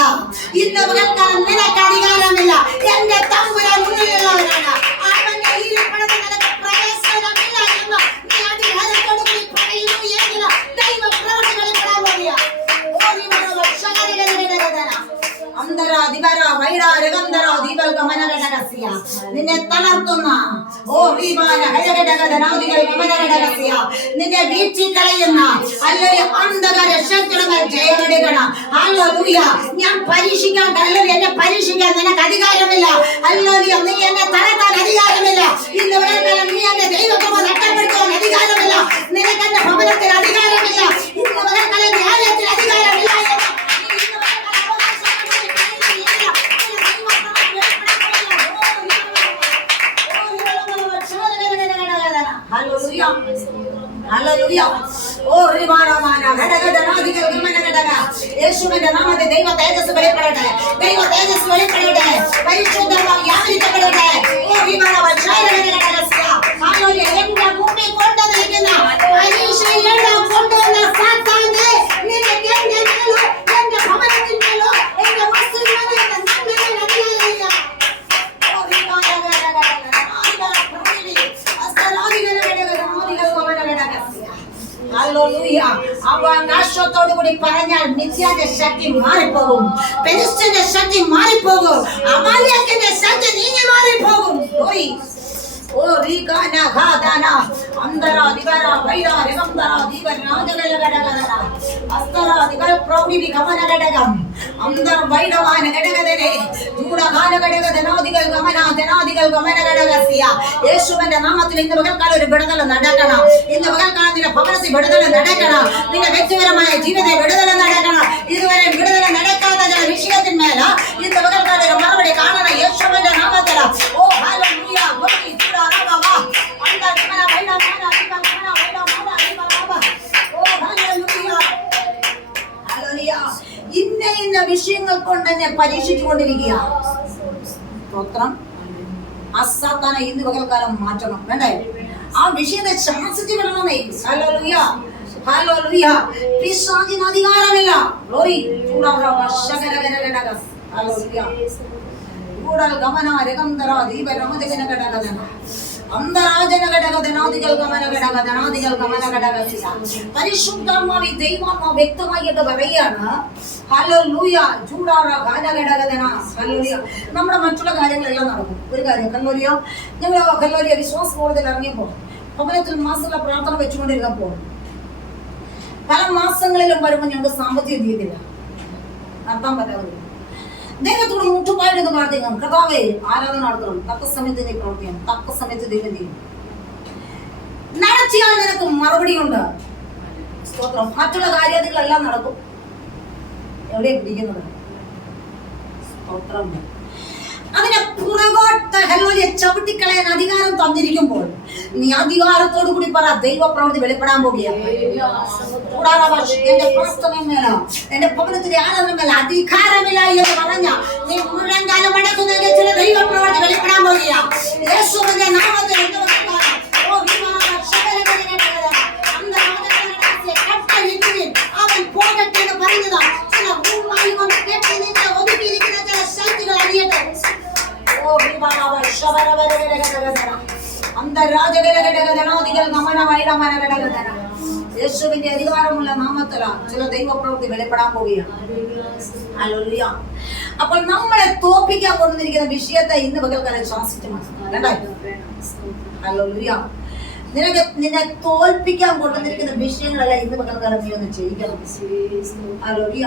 ഇന്ന് പകൽക്കാലം നിനക്ക് അധികാരമില്ല. എന്റെ തമ്പുരാൻ മുന്നിലുള്ളവരാണ്. അവന്റെ ഇരിപ്പിടത്തിൽ നിനക്ക് പ്രവേശനമില്ല എന്ന് നീ അധികാരത്തോട് കൂടി പറയുന്നു എങ്കിൽ ദൈവപ്രവൃത്തികളിൽ പെടാൻ വരിക. നിന്നെ തളർത്തുന്ന നിന്നെ വീഴ്ച കളയുന്ന അന്ധകാര ശക്തികൾ ജയമെടുക്കണം. ഞാൻ പരീക്ഷിക്കാൻ എന്നെ പരീക്ഷിക്കാൻ നിനക്ക് അധികാരമില്ല. നീ എന്നെ തളർത്താൻ അധികാരമില്ല. ഇന്ന് നീ എന്റെ ദൈവത്തെ നഷ്ടപ്പെടുത്താൻ അധികാരമില്ല. നിനക്ക് എന്റെ ഭവനത്തിൽ അധികാരമില്ല. ഇന്ന് ന്യായത്തിൽ അധികാരമില്ല. യേശുവിന്റെ നാമത്തിൽ ദൈവ തേജസ് വെളിപ്പെടട്ടെ. ദൈവ തേജസ് വെളിപ്പെടട്ടെ. പരിശുദ്ധമായി വ്യാപരിക്കപ്പെടട്ടെ. എന്റെ മുമ്പിൽ കൊണ്ടുവന്നിരിക്കുന്ന പരീക്ഷയെല്ലാം കൊണ്ടുവന്ന സാത്താനെ നിനക്ക് എന്റെ മേലോ എന്റെ ഭവനത്തിന്മേലോ എന്റെ വസ്തുവിന്മേലോ എന്റെ നന്മയിലോ അധികാരമില്ല. അവകാശത്തോടു കൂടി പറഞ്ഞാൽ മിഥ്യാന്റെ ശക്തി മാറിപ്പോകും. പെലിസ്ത്യന്റെ ശക്തി മാറിപ്പോകും. അമാലേക്കിന്റെ ശക്തി നീങ്ങി മാറിപ്പോകും. ഓ റീകാന ഘാദന അന്തര ദിവര വൈര രകംതര ദിവര രാജകല ഘടകന അസ്തര ദിവര പ്രൗഢി ഗമന ഘടകം അന്തർ വൈരവാന ഘടകദനെ ദൂരകാല ഘടകദനാദികൾ ഗമന ഘടകസിയ യേശുവിന്റെ നാമത്തിൽ ഇന്ന് പകൽക്കാലം ഒരു വിടുതൽ നടക്കണം. ഇന്ന് പകൽക്കാലം നിന്റെ ഭവനത്തിൽ വിടുതൽ നടക്കണം. നിന്റെ വ്യക്തിപരമായ ജീവിതത്തിൽ വിടുതൽ നടക്കണം. ഇതുവരെ വിടുതൽ നടക്കാത്ത ചില വിഷയത്തിന്മേൽ ഇന്ന് പകൽക്കാലം ഒരു മറുപടി കാണണം യേശുവിന്റെ നാമത്തിൽ. ഓ ഹല്ലേലൂയ. ഇന്ന വിഷയങ്ങൾ കൊണ്ട് എന്നെ പരീക്ഷിച്ചു കൊണ്ടിരിക്കുക. സ്തോത്രം. അസാത്താന ഇന്ന് പകൽക്കാലം മാറ്റണം. വേണ്ടേ? ആ വിഷയത്തെ ശാസിച്ചു വിടണമേ. Hallelujah, hallelujah. പിശാചിന് അധികാരമില്ല. ഗ്ലോറി. ഹല്ലേലൂയ. കൂടൽ ഗമന രകംതര ദീപരമജന ഘടകദന അന്തരാജന ഘടകദനാദികൾ ഗമന ഘടകദനാദികൾ ഗമന ഘടകസിയ. പരിശുദ്ധാത്മാവി ദൈവാത്മാവ് വ്യക്തമായിട്ട് പറയാണ്. ഹല്ലേലൂയ. ചൂടാറ ഘടകദന. ഹല്ലേലൂയ. നമ്മുടെ മറ്റുള്ള കാര്യങ്ങളെല്ലാം നടക്കും. ഒരു കാര്യം ഹല്ലേലൂയ, ഞങ്ങൾ ഹല്ലേലൂയ വിശ്വാസ കോളേജിൽ ഇറങ്ങിയപ്പോൾ ഭവനത്തിൽ മാസമുള്ള പ്രാർത്ഥന വെച്ചുകൊണ്ടിരുന്നപ്പോൾ പല മാസങ്ങളിലും വരുമ്പോൾ ഞങ്ങൾക്ക് സാമ്പത്തികം തീയതിയില്ല, നടത്താൻ പറ്റാതെ ദൈവത്തോട് മുട്ടുപായിരുന്നു പ്രാർത്ഥിക്കണം. കർത്താവേ, ആരാധന നടത്തണം, തക്ക സമയത്ത് നീ പ്രവർത്തിക്കണം, തക്ക സമയത്ത് ദൈവം ചെയ്യും. നടത്തിയാൽ നിനക്ക് മറുപടിയുണ്ട്. സ്തോത്രം. മറ്റുള്ള കാര്യങ്ങളെല്ലാം നടക്കും. എവിടെ പിടിക്കുന്നത്? സ്തോത്രം. അതിനെ പുറകോട്ട് ഹല്ലേലൂയ ചവിട്ടിക്കളയാൻ അധികാരം തന്നിരിക്കുമ്പോൾ നീ അധികാരത്തോടു കൂടി പറ, ദൈവ പ്രവൃത്തി വെളിപ്പെടാൻ പോകുകയാണ്. എന്റെ പ്രശ്നമേല, എന്റെ ഭവനത്തിലെ ആരാധനമേല അധികാരമില്ല എന്ന് പറഞ്ഞ നീ മുഴുവൻ കാലം അടക്കുന്നതിന്റെ ചില ദൈവ പ്രവൃത്തി വെളിപ്പെടാൻ പോകുകയാണ്. യേശുവിന്റെ നാമത്തിൽ അവൻ പോകട്ടെ എന്ന് പറയുന്നത് ചില ഭൂമായി കൊണ്ട് കെട്ടി നിന്നെ ഒതുക്കിയിരിക്കുന്ന ചില ശക്തികൾ അറിയട്ടെ. യേശുവിന്റെ അധികാരമുള്ള നാമത്തില ചില ദൈവപ്രവൃത്തി വെളിപ്പെടാൻ പോവുകയാണ്. ഹല്ലേലൂയ. അപ്പോൾ നമ്മളെ തോൽപ്പിക്കാൻ കൊണ്ടിരിക്കുന്ന വിഷയത്തെ ഇന്ന് പകൽക്കാലം ശ്വാസിച്ചു മനസ്സിലാക്കണ്ടേ? ഹല്ലേലൂയ. നിന്നെ തോൽപ്പിക്കാൻ കൊണ്ടുവന്നിരിക്കുന്ന വിഷയങ്ങളെല്ലാം ഇന്ന് പകൽക്കാലം നീ ഒന്ന് ചെയ്യിക്കണം. ഹല്ലേലൂയ.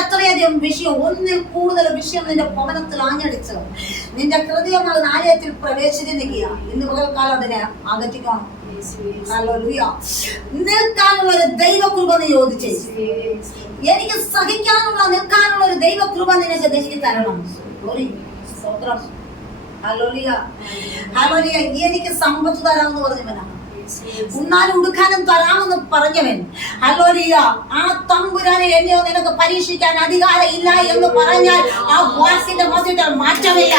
എത്രയധികം വിഷയം, ഒന്നിൽ കൂടുതൽ വിഷയം നിന്റെ ഭവനത്തിൽ ആഞ്ഞടിച്ച് നിന്റെ ഹൃദയമാകുന്ന ആലയത്തിൽ പ്രവേശിച്ചിരിക്കുക. ഇന്ന് പകൽക്കാലം അതിനെ അകറ്റിക്കണം. ഹല്ലേലൂയ. നിൽക്കാനുള്ള ഒരു ദൈവകൃപ നീ ചോദിച്ചേ. എനിക്ക് സഹിക്കാനുള്ള നിൽക്കാനുള്ള ഒരു ദൈവകൃപ നിനക്ക് എനിക്ക് തരണം. Hallelujah, hallelujah. എനിക്ക് സമ്പത്ത് തരാമെന്ന് പറഞ്ഞവനാണ്, ഉണ്ണാനും ഉടുക്കാനും തരാമെന്ന് പറഞ്ഞവൻ. ഹല്ലേലൂയ. ആ തമ്പുരാനെ എന്നെയോ നിനക്ക് പരീക്ഷിക്കാൻ അധികാരം ഇല്ല എന്ന് പറഞ്ഞാൽ ആ വാക്കിന്റെ മധ്യത്തിൽ മാറ്റമില്ല.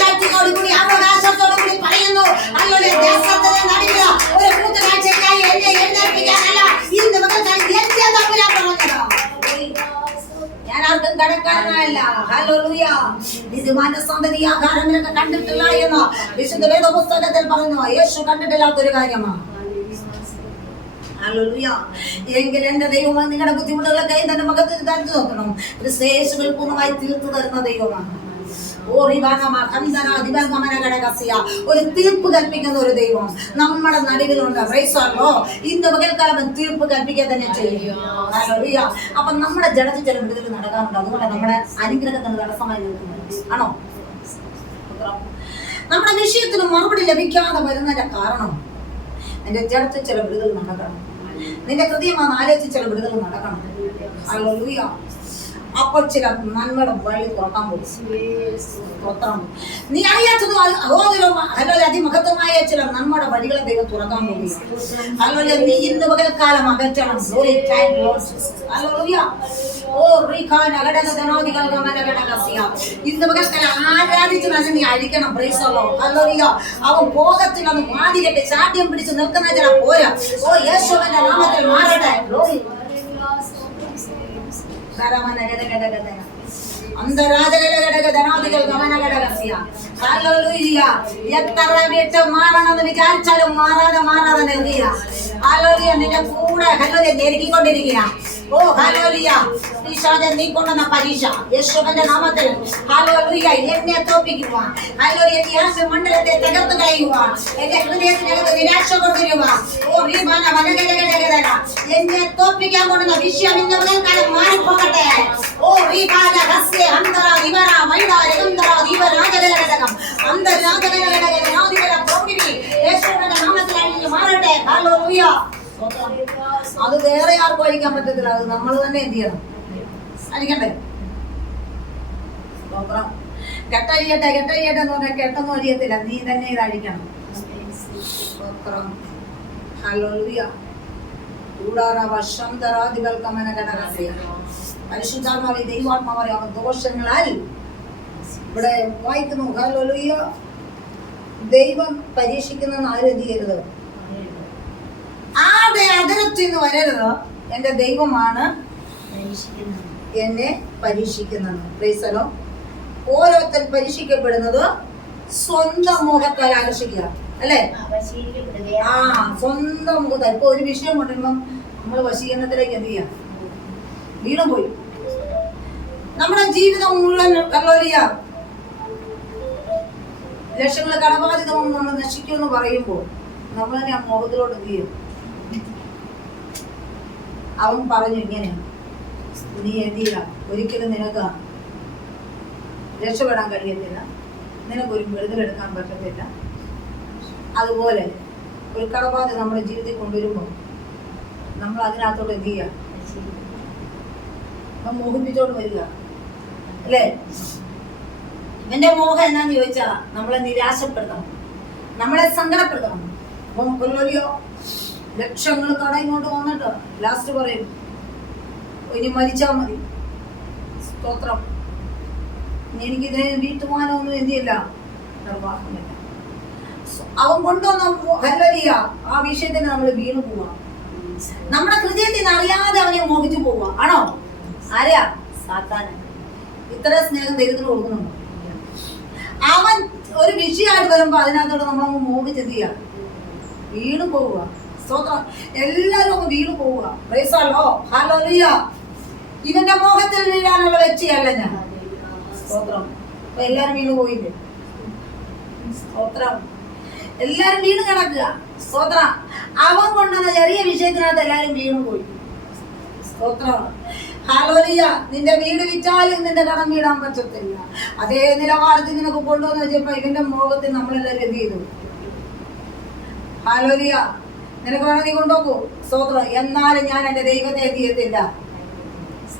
ശക്തിയോടുകൂടി അവകാശത്തോടുകൂടി പറയുന്നു. ഹല്ലേലൂയ. ദേശത്തിന്റെ നടുവിൽ ഒരു കൂട്ടുകാഴ്ചയ്ക്കായി എന്നെ എഴുന്നേൽപ്പിക്കാനല്ല ഇന്ന് എന്റെ തമ്പുരാൻ പറഞ്ഞത്. ഞാൻ ആർക്കും കടക്കാരനല്ല. ഹല്ലേലൂയ. നീതിമാന്റെ സന്തതി ആഹാരം നിനക്ക് കണ്ടിട്ടില്ല എന്ന് വിശുദ്ധ വേദപുസ്തകത്തിൽ പറയുന്നു. യേശു കണ്ടിട്ടില്ലാത്തൊരു കാര്യമാണ്. ഹല്ലേലൂയ. എങ്കിൽ എന്റെ ദൈവമാണ് നിങ്ങളുടെ ബുദ്ധിമുട്ടുകളൊക്കെ തന്റെ മകത്തിൽ തരുന്നു നോക്കണം. ക്രിസ്തയേശുവിൽ പൂർണ്ണമായി തീർത്തു തരുന്ന ദൈവമാണ്. ഒരു തീർപ്പ് കൽപ്പിക്കുന്ന ഒരു ദൈവം നമ്മുടെ നടുവിലുണ്ട്. ഇന്ന് പകൽക്കാലം തീർപ്പ് കൽപ്പിക്കാൻ തന്നെ ചെയ്യും. അപ്പൊ നമ്മുടെ ജഡത്തിൽ ചില വിടുതൽ നടക്കാറുണ്ട്. അതുകൊണ്ട് നമ്മുടെ അനുഗ്രഹത്തിന് തടസ്സമായി നിൽക്കുന്നത് ആണോ? നമ്മുടെ വിഷയത്തിന് മറുപടി ലഭിക്കാതെ വരുന്നതിന്റെ കാരണം നിന്റെ ജഡത്തിൽ ചില വിടുതൽ നടക്കണം. നിന്റെ ഹൃദയമാണ് ആലോചിച്ച് ചില വിടുതൽ നടക്കണം. ഹല്ലേലൂയ. അപ്പോൾ ചില നന്മയുടെ വഴി തുറക്കാൻ പോകും. നീ അറിയാത്തതും അതിമഹത്വമായ ചില നന്മയുടെ വഴികളെ ദൈവം തുറക്കാൻ പോകും. ഹല്ലേലൂയ. നീ ഇന്ന് പകൽക്കാലം അകറ്റണം. ഇന്ന് പകൽക്കാലം ആരാധിച്ച് നീ അഴിക്കണം. ഹല്ലേലൂയ. അവൻ ഭോഗത്തിലൊന്ന് മാതിരട്ടെ ചാട്യം പിടിച്ച് നിൽക്കുന്ന ചില പോരാ. ഓ യേശുവിന്റെ നാമത്തിൽ മാറട്ടെ. എത്ര വീട്ട് മാറണമെന്ന് വിചാരിച്ചാലും മാറാതെ നൽകിയ ഹല്ലേലൂയ നിന്റെ കൂടെ ഹല്ലേലൂയ ഞെരുക്കിക്കൊണ്ടിരിക്കുക. ഓ ഹല്ലേലൂയ പിശാചേ നീ കൊണ്ടുവന്ന പരീക്ഷ യേശുവിന്റെ നാമത്തിൽ ഹല്ലേലൂയ എന്നെ തോൽപ്പിക്കുക. ഹല്ലേലൂയ ഈ ആശമണ്ഡലത്തെ തകർത്ത് കളയുക. എന്റെ ഹൃദയത്തിനകത്ത് നിരാശ കൊണ്ടുവരിക. ഓ റീബാന വനഗലഗലഗലഗല എന്നെ തോൽപ്പിക്കാൻ കൊണ്ടുവന്ന വിഷയം ഇന്ന് മുതൽക്കാലം മാറിപ്പോകട്ടെ. ഓ റീബാന ഹസ്യ അന്തര ദിവര വൈഡ രഗന്തര ദിവരാജഗലഗലഗലകം അന്തരാജഗലഗലഗലഗലഗല പ്രൗഢിവി യേശുവിന്റെ നാമത്തിൽ അഴിഞ്ഞു മാറട്ടെ. ഹല്ലേലൂയ. അത് വേറെ ആർക്കും അഴിക്കാൻ പറ്റത്തില്ല. അത് നമ്മൾ തന്നെ എന്ത് ചെയ്യണം? അഴിക്കണ്ടേ? കെട്ടഴിയട്ടെ കെട്ടഴിയട്ടെ എന്ന് പറഞ്ഞാൽ കെട്ടൊന്നും അഴിയത്തില്ല. നീ തന്നെ ഇത് അഴിക്കണം. ഹല്ലേലൂയ. പരിശുദ്ധാത്മാവേ ദൈവാത്മാവേ അവൻ ദോഷങ്ങളാൽ ഇവിടെ വായിക്കുന്നു. ഹല്ലേലൂയ. ദൈവം പരീക്ഷിക്കുന്ന ആരും എന്ത് ചെയ്യരുത്? ആരുടെ അതിർത്തിൽ നിന്ന് വരരുത്. എന്റെ ദൈവമാണ് എന്നെ പരീക്ഷിക്കുന്നത്. പ്രൈസലോ. ഓരോരുത്തർ പരീക്ഷിക്കപ്പെടുന്നത് സ്വന്തം മുഖത്താൽ ആകർഷിക്കുക അല്ലേ? ആ സ്വന്തം മുഖത്താൽ. ഇപ്പൊ ഒരു വിഷയം കൊണ്ടുവരുമ്പം നമ്മൾ വശീകരണത്തിലേക്ക് എന്ത് ചെയ്യാം? വീണു പോയി. നമ്മുടെ ജീവിതം മുഴുവൻ ഹല്ലേലൂയ ലക്ഷങ്ങൾ കടബാധിതവും നമ്മൾ നശിക്കുമെന്ന് പറയുമ്പോൾ നമ്മൾ തന്നെ ആ മുഖത്തിലോട്ട് എന്ത് ചെയ്യും? അവൻ പറഞ്ഞു ഇങ്ങനെ, നീ എന്ത് ചെയ്യുക? ഒരിക്കലും നിനക്ക് രക്ഷപ്പെടാൻ കഴിയത്തില്ല, നിനക്കൊരു വിടുതലെടുക്കാൻ പറ്റത്തില്ല. അതുപോലെ ഒരു കടബാധ നമ്മുടെ ജീവിതത്തിൽ കൊണ്ടുവരുമ്പോൾ നമ്മൾ അതിനകത്തോട്ട് എന്ത് ചെയ്യുക? മോഹിപ്പിച്ചോണ്ട് വരിക അല്ലേ? ഇവന്റെ മോഹം എന്നാന്ന് ചോദിച്ചാ നമ്മളെ നിരാശപ്പെടുത്തണം, നമ്മളെ സങ്കടപ്പെടുത്തണം. അപ്പം കൊല്ലറിയോ ലക്ഷങ്ങൾ കട ഇങ്ങോട്ട് വന്നിട്ട് ലാസ്റ്റ് പറയും ഇനി മരിച്ചാ മതി. സ്തോത്രം. എനിക്കിത് വീട്ടുമാനമൊന്നും എന്ത് ചെയ്യില്ല, നിർവാഹമില്ല. അവൻ കൊണ്ടുവന്ന ഹല്ലേലൂയ ആ വിഷയത്തിന് നമ്മൾ വീണു പോവാ. നമ്മുടെ ഹൃദയത്തിന് അറിയാതെ അവനെ മോഹിച്ചു പോവുക. ആണോ? ആരെയാ? സാത്താന്. ഇത്ര സ്നേഹം ദൈവത്തിന് കൊടുക്കുന്നുണ്ടോ? അവൻ ഒരു വിഷയമായിട്ട് വരുമ്പോ അതിനകത്തോട് നമ്മളങ്ങ് മോഹിച്ചെന്ത് ചെയ്യുക? വീണു പോവുക. സ്തോത്രം. എല്ലാരും അങ്ങ് വീണു പോവുക. Price the Lord. ഹല്ലേലൂയ. ഇവന്റെ മോഹത്തിൽ വീഴാനുള്ള വ്യക്തിയല്ല ഞാൻ. സ്തോത്രം. അപ്പൊ എല്ലാരും വീണു പോയില്ലേ? സ്തോത്രം. എല്ലാരും വീണ് കിടക്കുക. സ്തോത്രം. അവൻ കൊണ്ടുവന്ന ചെറിയ വിഷയത്തിനകത്ത് എല്ലാരും വീണു പോയി. സ്തോത്രം. ഹല്ലേലൂയ. നിന്റെ വീട് വിറ്റാലും നിന്റെ കടം വീടാൻ പറ്റത്തില്ല. അതേ നിലവാരത്തിൽ നിനക്ക് കൊണ്ടുവന്ന് വെച്ചപ്പോ ഇവന്റെ മോഹത്തിൽ നമ്മളെല്ലാരും എന്ത് ചെയ്തു? ഹല്ലേലൂയ. നിനക്ക് വേണം നീ കൊണ്ടുപോകൂ. സ്തോത്രം. എന്നാലും ഞാൻ എന്റെ ദൈവത്തെ എന്ത് ചെയ്യത്തില്ല?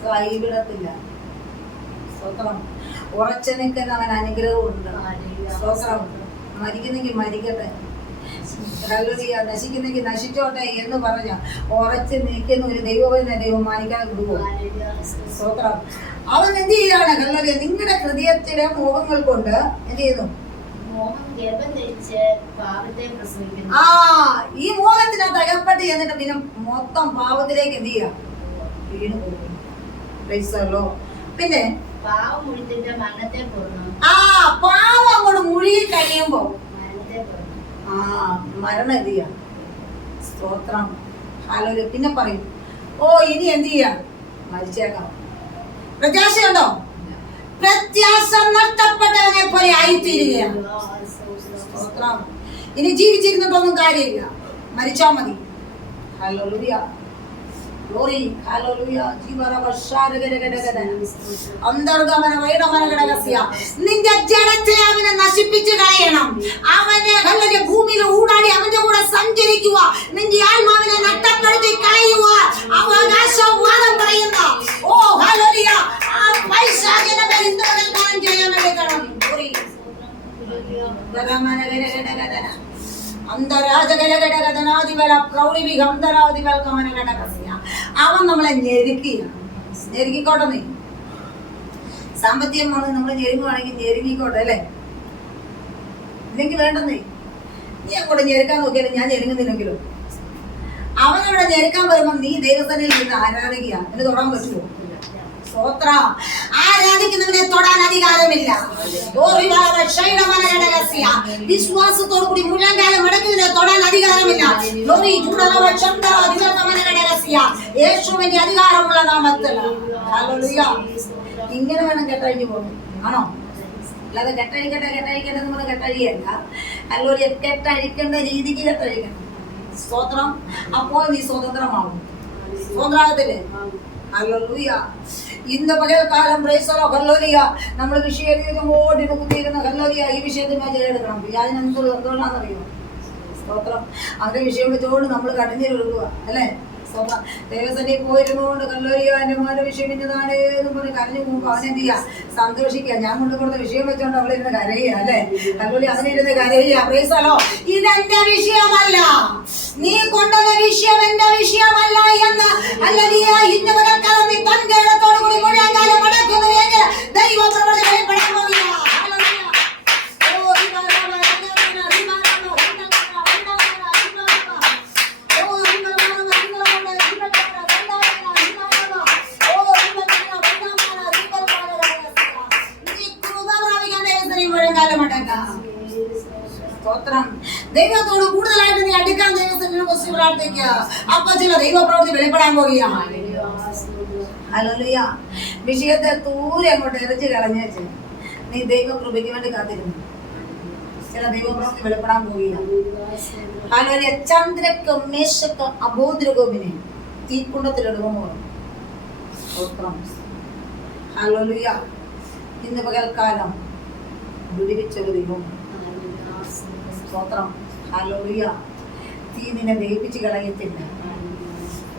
കൈവിടത്തില്ല. സ്തോത്രം. ഉറച്ചു നിൽക്കുന്ന അവൻ അനുഗ്രഹമുണ്ട്. സ്തോത്രം. മരിക്കുന്നെങ്കിൽ മരിക്കട്ടെ, ഹല്ലേലൂയ. നശിക്കുന്നെങ്കിൽ നശിച്ചോട്ടെ എന്ന് പറഞ്ഞ ഉറച്ചു നിൽക്കുന്ന ഒരു ദൈവത്തിനെ ദൈവം മാനിക്കാതെ കൊടുക്കും. സ്തോത്രം. അവൻ എന്ത് ചെയ്യാണ്? ഹല്ലേലൂയ. നിങ്ങളുടെ ഹൃദയത്തിലെ മോഹങ്ങൾ കൊണ്ട് എന്ത് ചെയ്യുന്നു? ഈ മോഹത്തിനകത്ത് അകപ്പെട്ട് എന്നിട്ട് പിന്നെ മൊത്തം പാവത്തിലേക്ക് എന്ത് ചെയ്യാം? വീണു പോകും. പിന്നെ പാവം അങ്ങോട്ട് മുഴുകി കഴിയുമ്പോ മരണം എന്ത് ചെയ്യാം? സ്തോത്രം. ഹല്ലേലൂയ. പിന്നെ പറയും ഓ ഇനി എന്ത് ചെയ്യാം? മരിച്ചേക്കാം. പ്രത്യാശയുണ്ടോ? പ്രത്യാശ നഷ്ടപ്പെട്ടവനെ പോലെ ആയിത്തീരുകയാണ്. സ്തോത്രം. ഇനി ജീവിച്ചിരുന്നിട്ടൊന്നും കാര്യമില്ല, മരിച്ചാ മതി. ഹല്ലേലൂയ. ഗ്ലോറി. ഹല്ലേലൂയ. അന്തർഗമന വൈഡമന ഘടകസ്യ. നിന്റെ ജഡത്തെ അവനെ നശിപ്പിച്ചു കളയണം. അവനെ ഹല്ലേലൂയ ഭൂമിയിൽ ഊടാടി അവന്റെ കൂടെ സഞ്ചരിക്കുക. നിന്റെ ആത്മാവിനെ നഷ്ടപ്പെടുത്തി കളയുക. അവകാശവാദം പറയുന്ന ഓ ഹല്ലേലൂയ ആ പൈശാചിനെ ഇന്ദ്രനെ കാണാൻ ചെയ്യാൻ എടുക്കണം. ഗ്ലോറി. ഗമന ഗടഗടഗടന അവൻ നമ്മളെ ഞെരുക്കിയാണ്. ഞെരുക്കിക്കോട്ടെ. നീ സാമ്പത്തികം വന്ന് നമ്മൾ ഞെരുങ്ങുവാണെങ്കിൽ ഞെരുങ്ങിക്കോട്ടെ അല്ലേ? ഇല്ലെങ്കിൽ വേണ്ടെന്നേ. നീ അങ്ങോട്ട് ഞെരുക്കാൻ നോക്കിയാലും ഞാൻ ഞെരുങ്ങുന്നില്ലെങ്കിലും അവനവിടെ ഞെരുക്കാൻ വരുമ്പോ നീ ദൈവസേനയിൽ നിന്ന് ആരാധിക്കുക. എന്ന് തൊടാൻ പറ്റുമോ? സ്തോത്രം. ആരാധിക്കുന്നവനെ തൊടാൻ അധികാരമില്ല. വിശ്വാസത്തോടു കൂടി മുഴങ്കാലം മടക്കുന്നതിനെ തൊടാൻ അധികാരമില്ല. യേശുവിന്റെ അധികാരമുള്ള നാമത്തിൽ ഇങ്ങനെ വേണം കെട്ടഴിഞ്ഞു പോകും. ആണോ? അല്ലാതെ കെട്ടഴിക്കട്ടെ നമ്മൾ കെട്ടഴിയല്ല. അല്ലെ കെട്ടഴിക്കേണ്ട രീതിക്ക് കെട്ടഴിക്കണം. സ്തോത്രം. അപ്പോൾ നീ സ്വതന്ത്രമാവും. സ്വതന്ത്രാകത്തില്ലേ? ഹല്ലേലൂയ. ഇന്ന് പകൽക്കാലം ഹല്ലേലൂയ നമ്മൾ വിഷയം ഓടി കുത്തിയിരുന്ന ഹല്ലേലൂയ ഈ വിഷയത്തിൽ എടുക്കണം. എന്തുകൊണ്ടാണെന്നറിയോ? സ്തോത്രം. അവരുടെ വിഷയം വെച്ചോണ്ട് നമ്മൾ കടഞ്ഞിരുക്കുക അല്ലേ? ദേവസന്നിധി പോയിരുന്നുകൊണ്ട് ഹല്ലേലൂയ എന്റെ മോന്റെ വിഷയം ഇന്നതാണ് എന്ന് പറഞ്ഞ് കരഞ്ഞു പോകുമ്പോ അവനെന്ത് ചെയ്യാ? സന്തോഷിക്കുക. ഞാൻ കൊണ്ടുകൊടുത്ത വിഷയം വെച്ചോണ്ട് അവളിരുന്ന് കരയുക അല്ലേ? ഹല്ലേലൂയ അവനിരുന്ന് കരയുക. Price the Lord. ഇതെന്റെ വിഷയമല്ല, നീ കൊണ്ടുവന്ന വിഷയം എന്റെ വിഷയമല്ല എന്ന് ഹല്ലേലൂയ ഇന്ന് പകൽക്കാലം നീ തന്റെ ഇടത്തോടു കൂടി മുഴങ്കാലം മടക്കുന്നു എങ്കിൽ ദൈവപ്രവൃത്തി വെളിപ്പെടാൻ പോകുക. ദൈവത്തോട് കൂടുതലായിട്ട് നീ അടുക്കാൻ ദൈവത്തിന് കുറിച്ച് പ്രാർത്ഥിക്കുക. അപ്പൊ ചില ദൈവപ്രവൃത്തി വെളിപ്പെടാൻ പോകുകയാണ്. ഹല്ലേലൂയ. വിഷയത്തെ ദൂരെ അങ്ങോട്ട് എറിച്ച് കളഞ്ഞേച്ച് നീ ദൈവകൃപയ്ക്ക് വേണ്ടി കാത്തിരുന്നു. ചില ദൈവപ്രവൃത്തി വെളിപ്പെടാൻ പോകുകയാണ്. ഹല്ലേലൂയ. ചന്ദ്രക്ക് മേശക്ക് അബോദ്രഗോപിനെ തീക്കുണ്ടത്തിലിടുമ്പോൾ ഹല്ലേലൂയ ഇന്ന് പകൽക്കാലം വിടുവിച്ചൊരു ദൈവം. സ്തോത്രം. ഹല്ലേലൂയ. തീ നിന്നെ ദഹിപ്പിച്ച് കളയത്തില്ല.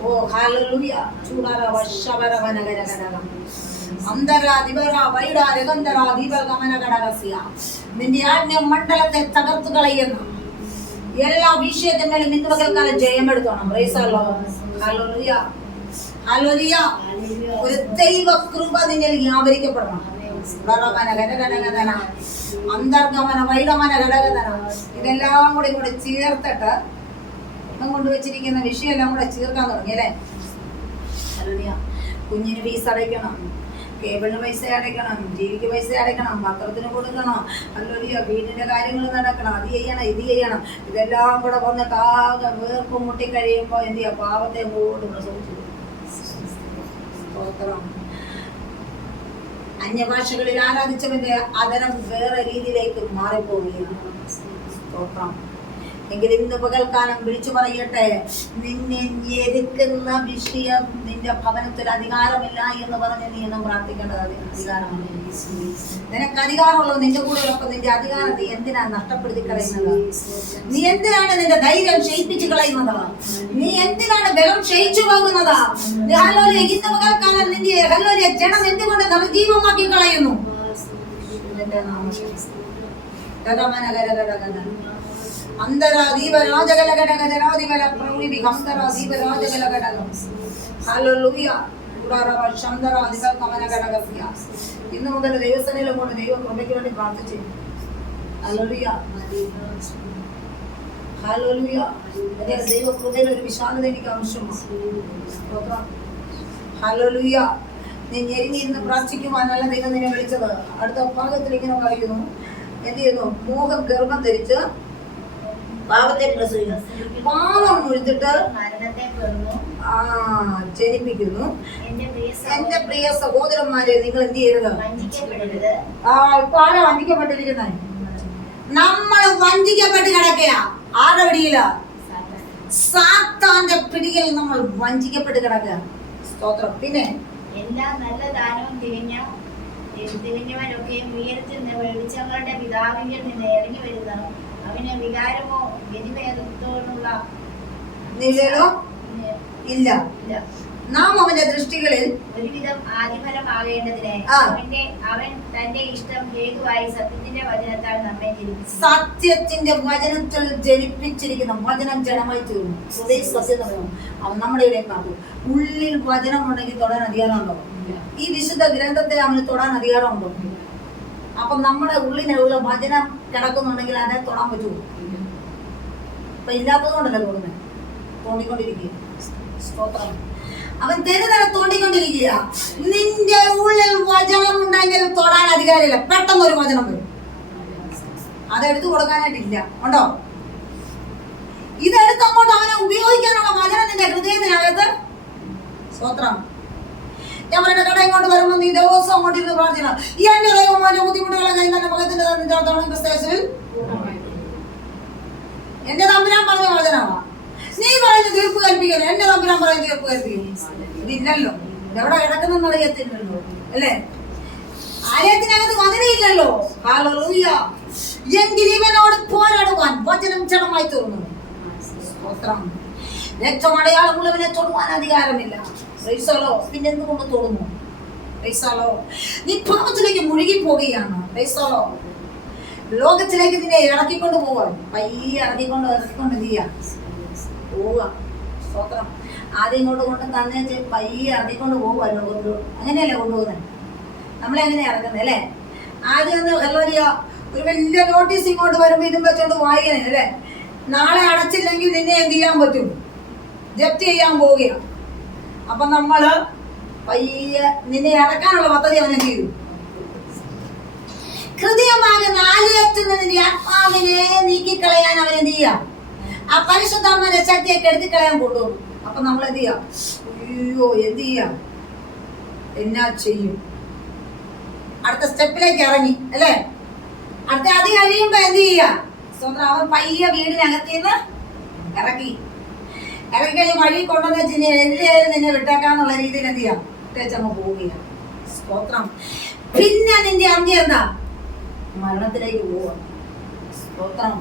ഓ ഹല്ലേലൂയ. ചൂടാര വശവരവനഗരഗടകം അന്തരാധിപര വൈഡാരഗന്ധരാധിപഗമനഗടകസ്യ നിന്റെ ആജ്ഞ മണ്ഡലത്തെ തകർത്തു കളയുന്നു. എല്ലാ വിഷയത്തിന്മേലും ഇന്ന് പകൽക്കാലം ജയമെടുത്തോണം. Praise the Lord. ഹല്ലേലൂയ. ഹല്ലേലൂയ. ഒരു ദൈവ കൃപ നിന്നിൽ വ്യാപരിക്കപ്പെടണം. അന്തർഗമന വൈഡമന ഘടകധന ഇതെല്ലാം കൂടെ ഇങ്ങോട്ട് ചേർത്തിട്ട് കൊണ്ടുവച്ചിരിക്കുന്ന വിഷയം എല്ലാം കൂടെ ചേർക്കാൻ തുടങ്ങി അല്ലേ? കുഞ്ഞിന് ഫീസ് അടയ്ക്കണം, കേബിളിന് പൈസ അടയ്ക്കണം, ടിവിക്ക് പൈസ അടയ്ക്കണം, പത്രത്തിന് കൊടുക്കണം, അല്ലോലിയ വീടിന്റെ കാര്യങ്ങൾ നടക്കണം, അത് ചെയ്യണം ഇത് ചെയ്യണം. ഇതെല്ലാം കൂടെ വന്നിട്ട് ആകെ വേർപ്പ് മുട്ടിക്കഴിയുമ്പോ എന്ത് ചെയ്യാ? പാവത്തെ കൂടെ പ്രസവിച്ചു. അന്യഭാഷകളിൽ ആരാധിച്ചവന്റെ അതരം വേറെ രീതിയിലേക്ക് മാറിപ്പോവുകയാണ്. സ്തോത്രം. എങ്കിൽ ഇന്ന് പകൽക്കാലം വിളിച്ചു പറയട്ടെ, നിന്നെ ഞെരുക്കുന്ന വിഷയം നിന്റെ ഭവനത്തിൽ അധികാരമില്ല എന്ന് പറഞ്ഞ് നീ എന്നും പ്രാർത്ഥിക്കേണ്ടത്. അധികാരമാണ്. നിനക്ക് അധികാരമുള്ളത് നിന്റെ കൂടെയൊക്കെ നിന്റെ അധികാരം നീ എന്തിനാണ് നഷ്ടപ്പെടുത്തി കളയുന്നത്? നീ എന്തിനാണ് നിന്റെ ധൈര്യം ക്ഷയിപ്പിച്ചു കളയുന്നത്? നീ എന്തിനാണ് ബലം ക്ഷയിച്ചു പോകുന്നത്? ഇന്ന് പകൽക്കാലം നിന്റെ ഹല്ലേലൂയ ജനം എന്തുകൊണ്ട് നിർജീവമാക്കി കളയുന്നു? അന്തരാദീപ രാജകലഘടകരാദിപല പ്രൗഢി അന്തരാദീപ രാജകലഘടകം ഹല്ലേലൂയ ഉടാരവശന്തരാദിപ കമനഘടകസ്യ. ഇന്ന് മുതൽ ദൈവസന്നിധിയിൽ കൊണ്ട് ദൈവ കൃപയ്ക്ക് വേണ്ടി പ്രാർത്ഥിച്ചു. ഹല്ലേലൂയ. ഹല്ലേലൂയ. ദൈവ കൃപയിൽ ഒരു വിശാലത എനിക്ക് ആവശ്യമാണ്. ഹല്ലേലൂയ. നീ ഞെരുങ്ങിയിരുന്ന് പ്രാർത്ഥിക്കുവാനല്ല ദൈവം നിന്നെ വിളിച്ചത്. അടുത്ത ഭാഗത്തിൽ ഇങ്ങനെ പറയുന്നു, എന്ത് ചെയ്യുന്നു? മോഹം ഗർഭം ധരിച്ച് പാപത്തെ പ്രസവിക്കുന്നു, പാപം മുഴുത്തിട്ട് ജനിപ്പിക്കുന്നു. എന്റെ പ്രിയ സഹോദരന്മാരെ, നിങ്ങൾ എന്ത് ചെയ്യരുത്? ഇപ്പൊ ആരാ വഞ്ചിക്കപ്പെട്ടിരിക്കുന്നത്? നമ്മൾ വഞ്ചിക്കപ്പെട്ട് കിടക്കുക. ആരുടെ പിടിയില? സാത്താന്റെ പിടിയിൽ നമ്മൾ വഞ്ചിക്കപ്പെട്ട് കിടക്കുക. സ്തോത്രം. പിന്നെ എല്ലാ നല്ല ദാനവും തികഞ്ഞവരൊക്കെ ഉയരത്തിൽ നിന്ന് വെളിച്ചങ്ങളുടെ പിതാവിൽ നിന്ന് ഇറങ്ങി വരുന്ന അവന് വികാരമോ വിനിമയത്തോടുള്ള നിലയോ ഇല്ല. നാം അവന്റെ ദൃഷ്ടികളിൽ ഒരുവിധം ആദിഫലമാകേണ്ടതിന് അവൻ തന്റെ ഇഷ്ടം ഹേതുവായി സത്യത്തിന്റെ വചനത്താൽ നമ്മെ ജനിപ്പിച്ചു. സത്യത്തിന്റെ വചനത്തിൽ ജനിപ്പിച്ചിരിക്കുന്ന വചനം ജനമായി തീർന്നു. സത്യം അവൻ നമ്മുടെ ഇടയിൽ കാണും. ഉള്ളിൽ വചനം ഉണ്ടെങ്കിൽ തൊടാൻ അധികാരമുണ്ടോ? ഈ വിശുദ്ധ ഗ്രന്ഥത്തെ അവന് തൊടാൻ അധികാരമുണ്ടോ? അപ്പൊ നമ്മുടെ ഉള്ളിനുള്ള വചനം കിടക്കുന്നുണ്ടെങ്കിൽ അതിനെ തൊടാൻ പറ്റുമോ? ഇപ്പൊ ഇല്ലാത്തത് കൊണ്ടല്ലേ തോന്നുന്നത്, തോണ്ടിക്കൊണ്ടിരിക്കുക. സ്തോത്രം. അവൻ തെരുതല തോണ്ടിക്കൊണ്ടിരിക്കുക. നിന്റെ ഉള്ളിൽ വചനം ഉണ്ടെങ്കിൽ തൊടാൻ അധികാരമില്ല. പെട്ടെന്ന് ഒരു വചനം വരും, അതെടുത്തു കൊടുക്കാനായിട്ടില്ല. ഉണ്ടോ? ഇതെടുത്ത് അങ്ങോട്ട് അവനെ ഉപയോഗിക്കാനുള്ള വചനം നിന്റെ ഹൃദയത്തിനകത്ത്. സ്തോത്രം. ഞാൻ പറയുന്ന കട ഇങ്ങോട്ട് വരുമ്പോൾ നീ ദിവസം അങ്ങോട്ട് ഇരുന്ന് പ്രാർത്ഥിക്കണം. ഈ എന്റെ ദൈവമായ ബുദ്ധിമുട്ടുകളെ കൈ തന്നെ മുഖത്തിന്റെ ക്രിസ്തേശുവിൽ എന്റെ തമ്പുരാൻ പറഞ്ഞ വചനമാ. നീ പറയുന്ന തീർപ്പ് കൽപ്പിക്കണം, എന്റെ തമ്പുരാൻ പറയുന്ന തീർപ്പ് കൽപ്പിക്കണം. ഇതില്ലല്ലോ, എവിടെ കിടക്കുന്നെന്ന് അറിയത്തില്ലല്ലോ, അല്ലേ? ആലയത്തിനകത്ത് മതിലില്ലല്ലോ. ഹല്ലേലൂയ. എങ്കിൽ ഇവനോട് പോരാടുവാൻ വചനം ജഡമായി തീർന്നു. സ്തോത്രം. രക്തമടയാളമുള്ളവനെ തൊടുവാൻ അധികാരമില്ല. പിന്നെ എന്തുകൊണ്ട് തോന്നുന്നു? നീ പാപത്തിലേക്ക് മുഴുകി പോവുകയാണ്. ലോകത്തിലേക്ക് നിന്നെ ഇറക്കിക്കൊണ്ട് പോവാൻ പയ്യെ ഇറക്കിക്കൊണ്ട് എന്ത് ചെയ്യാ പോവുക. സ്തോത്രം. ആദ്യം ഇങ്ങോട്ട് കൊണ്ട് തന്നെ പയ്യെ ഇറക്കിക്കൊണ്ട് പോവുക ലോകത്തിലൂടെ. അങ്ങനെയല്ലേ കൊണ്ടുപോകുന്നത്? നമ്മളെങ്ങനെയാ ഇറങ്ങുന്നത്, അല്ലേ? ആദ്യം ഒന്ന് ഹല്ലേലൂയ ഒരു വലിയ നോട്ടീസ് ഇങ്ങോട്ട് വരുമ്പോൾ ഇതും വെച്ചോണ്ട് വായിക്കണേ, അല്ലേ? നാളെ അടച്ചില്ലെങ്കിൽ നിന്നെ എന്ത് ചെയ്യാൻ പറ്റും? ജപ്തി ചെയ്യാൻ പോവുകയാണ്. അപ്പൊ നമ്മള് പയ്യെ നിന്നെ അടക്കാനുള്ള പദ്ധതി അവനെ ചെയ്തു. ഹൃദയമാകുന്ന ആലയത്തിൽ നിന്ന് നിന്റെ ആത്മാവിനെ നീക്കിക്കളയാൻ അവൻ എന്ത് ചെയ്യാം? ആ പരിശുദ്ധാത്മാവിന്റെ ശക്തിയെ കെടുത്തിക്കളയാൻ കൊണ്ടുപോകും. അപ്പൊ നമ്മൾ എന്ത് ചെയ്യാം? അയ്യോ എന്ത് ചെയ്യാം, എന്നാ ചെയ്യും? അടുത്ത സ്റ്റെപ്പിലേക്ക് ഇറങ്ങി, അല്ലേ? അടുത്ത അത് കഴിയുമ്പോ എന്ത് ചെയ്യാം? സ്വന്തം അവൻ പയ്യെ വീടിനകത്തിന്ന് ഇറക്കി കഴിഞ്ഞ് വഴി കൊണ്ടുവന്ന് നിന്നെ വിട്ടേക്കാന്നുള്ള രീതിയിൽ എന്ത് ചെയ്യാം? വിട്ടേച്ചങ്ങ് പോവുകയാണ്. സ്തോത്രം. പിന്നെ നിന്റെ അന്ത്യം എന്താ? മരണത്തിലേക്ക് പോവുക. സ്തോത്രം.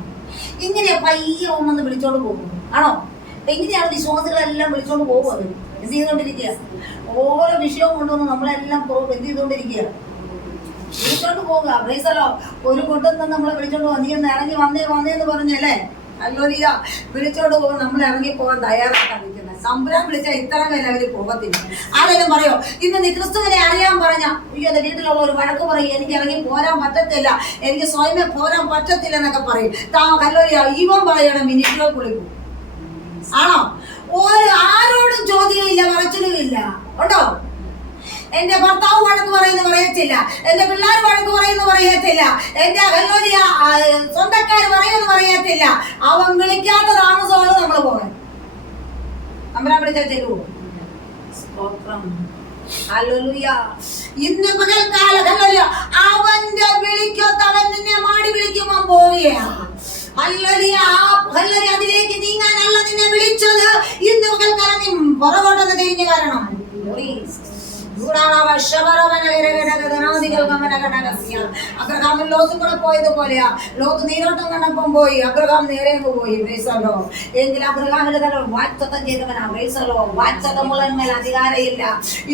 ഇങ്ങനെ പയ്യെ ഒന്നെന്ന് വിളിച്ചോണ്ട് പോകുന്നു, ആണോ? എങ്ങനെയാണ് വിശ്വാസികളെല്ലാം വിളിച്ചോണ്ട് പോകുന്നത്? എന്ത് ചെയ്തോണ്ടിരിക്കുക? ഓരോ വിഷയവും കൊണ്ടുവന്ന് നമ്മളെല്ലാം എന്ത് ചെയ്തോണ്ടിരിക്കുക? വിളിച്ചോണ്ട് പോവുക. പ്രൈസലോ. ഒരു കൂട്ടം നമ്മളെ വിളിച്ചോണ്ട് പോകും. നീ ഒന്ന് ഇറങ്ങി വന്നേന്ന് പറഞ്ഞല്ലേ? ഹല്ലേലൂയ. വിളിച്ചോണ്ട് പോകും. നമ്മൾ ഇറങ്ങി പോകാൻ തയ്യാറാക്കാൻ നിൽക്കുന്നത്. സമ്പുരാൻ വിളിച്ചാൽ ഇത്ര വരെ അവര് പോകത്തില്ല. ആരെങ്കിലും പറയോ ഇന്ന് നീ ക്രിസ്തുവിനെ അറിയാൻ പറഞ്ഞ എന്റെ വീട്ടിലുള്ള ഒരു വഴക്ക് പറയും, എനിക്ക് ഇറങ്ങി പോരാൻ പറ്റത്തില്ല, എനിക്ക് സ്വയമേ പോരാൻ പറ്റത്തില്ല എന്നൊക്കെ പറയും. ഹല്ലേലൂയ. ഇവൻ പറയണം മിനിറ്റുകൾക്കുള്ളിൽ പോകും, ആണോ? ആരോടും ചോദ്യമില്ല, പറച്ചിലുമില്ല. ഉണ്ടോ? എന്റെ ഭർത്താവ് വഴക്ക് പറയുന്നു പറയത്തില്ല, എന്റെ പിള്ളേർ വഴക്ക് പറയുന്നു പറയത്തില്ല, എന്റെ ഹല്ലേലൂയ സ്വന്തക്കാർ പറയുന്നു പറയത്തില്ല. അവൻ വിളിക്കാത്ത താമസമാണ് നമ്മൾ പോകാൻ. നമ്മളെ വിളിച്ചാൽ ചെല്ലുവോ? സ്തോത്രം. ഹല്ലേലൂയ. ഇന്ന് പകൽക്കാല ഹല്ലേലൂയ അവന്റെ വിളിക്കാത്ത അവൻ നിന്നെ മാടി വിളിക്കുമ്പോൾ പോവുകയാണ്. ഹല്ലേലൂയ. ഹല്ലേലൂയ. അതിലേക്ക് നീങ്ങാനല്ല നിന്നെ വിളിച്ചത്. ഇന്ന് പകൽക്കാലം നീ പുറകോട്ടൊന്ന് തിരിഞ്ഞു കാരണം അബ്രഹാം ലോത്തും കൂടെ പോയതുപോലെയാ. ലോത്ത് നീരോട്ടം കണ്ടപ്പം പോയി, അബ്രഹാം നേരെ പോയി. എങ്കിൽ അബ്രഹാമിന്റെ തലം വാക്തത്വം ചെയ്തവനാ. വാക്തത്വമുള്ളന്മേൽ അധികാരമില്ല.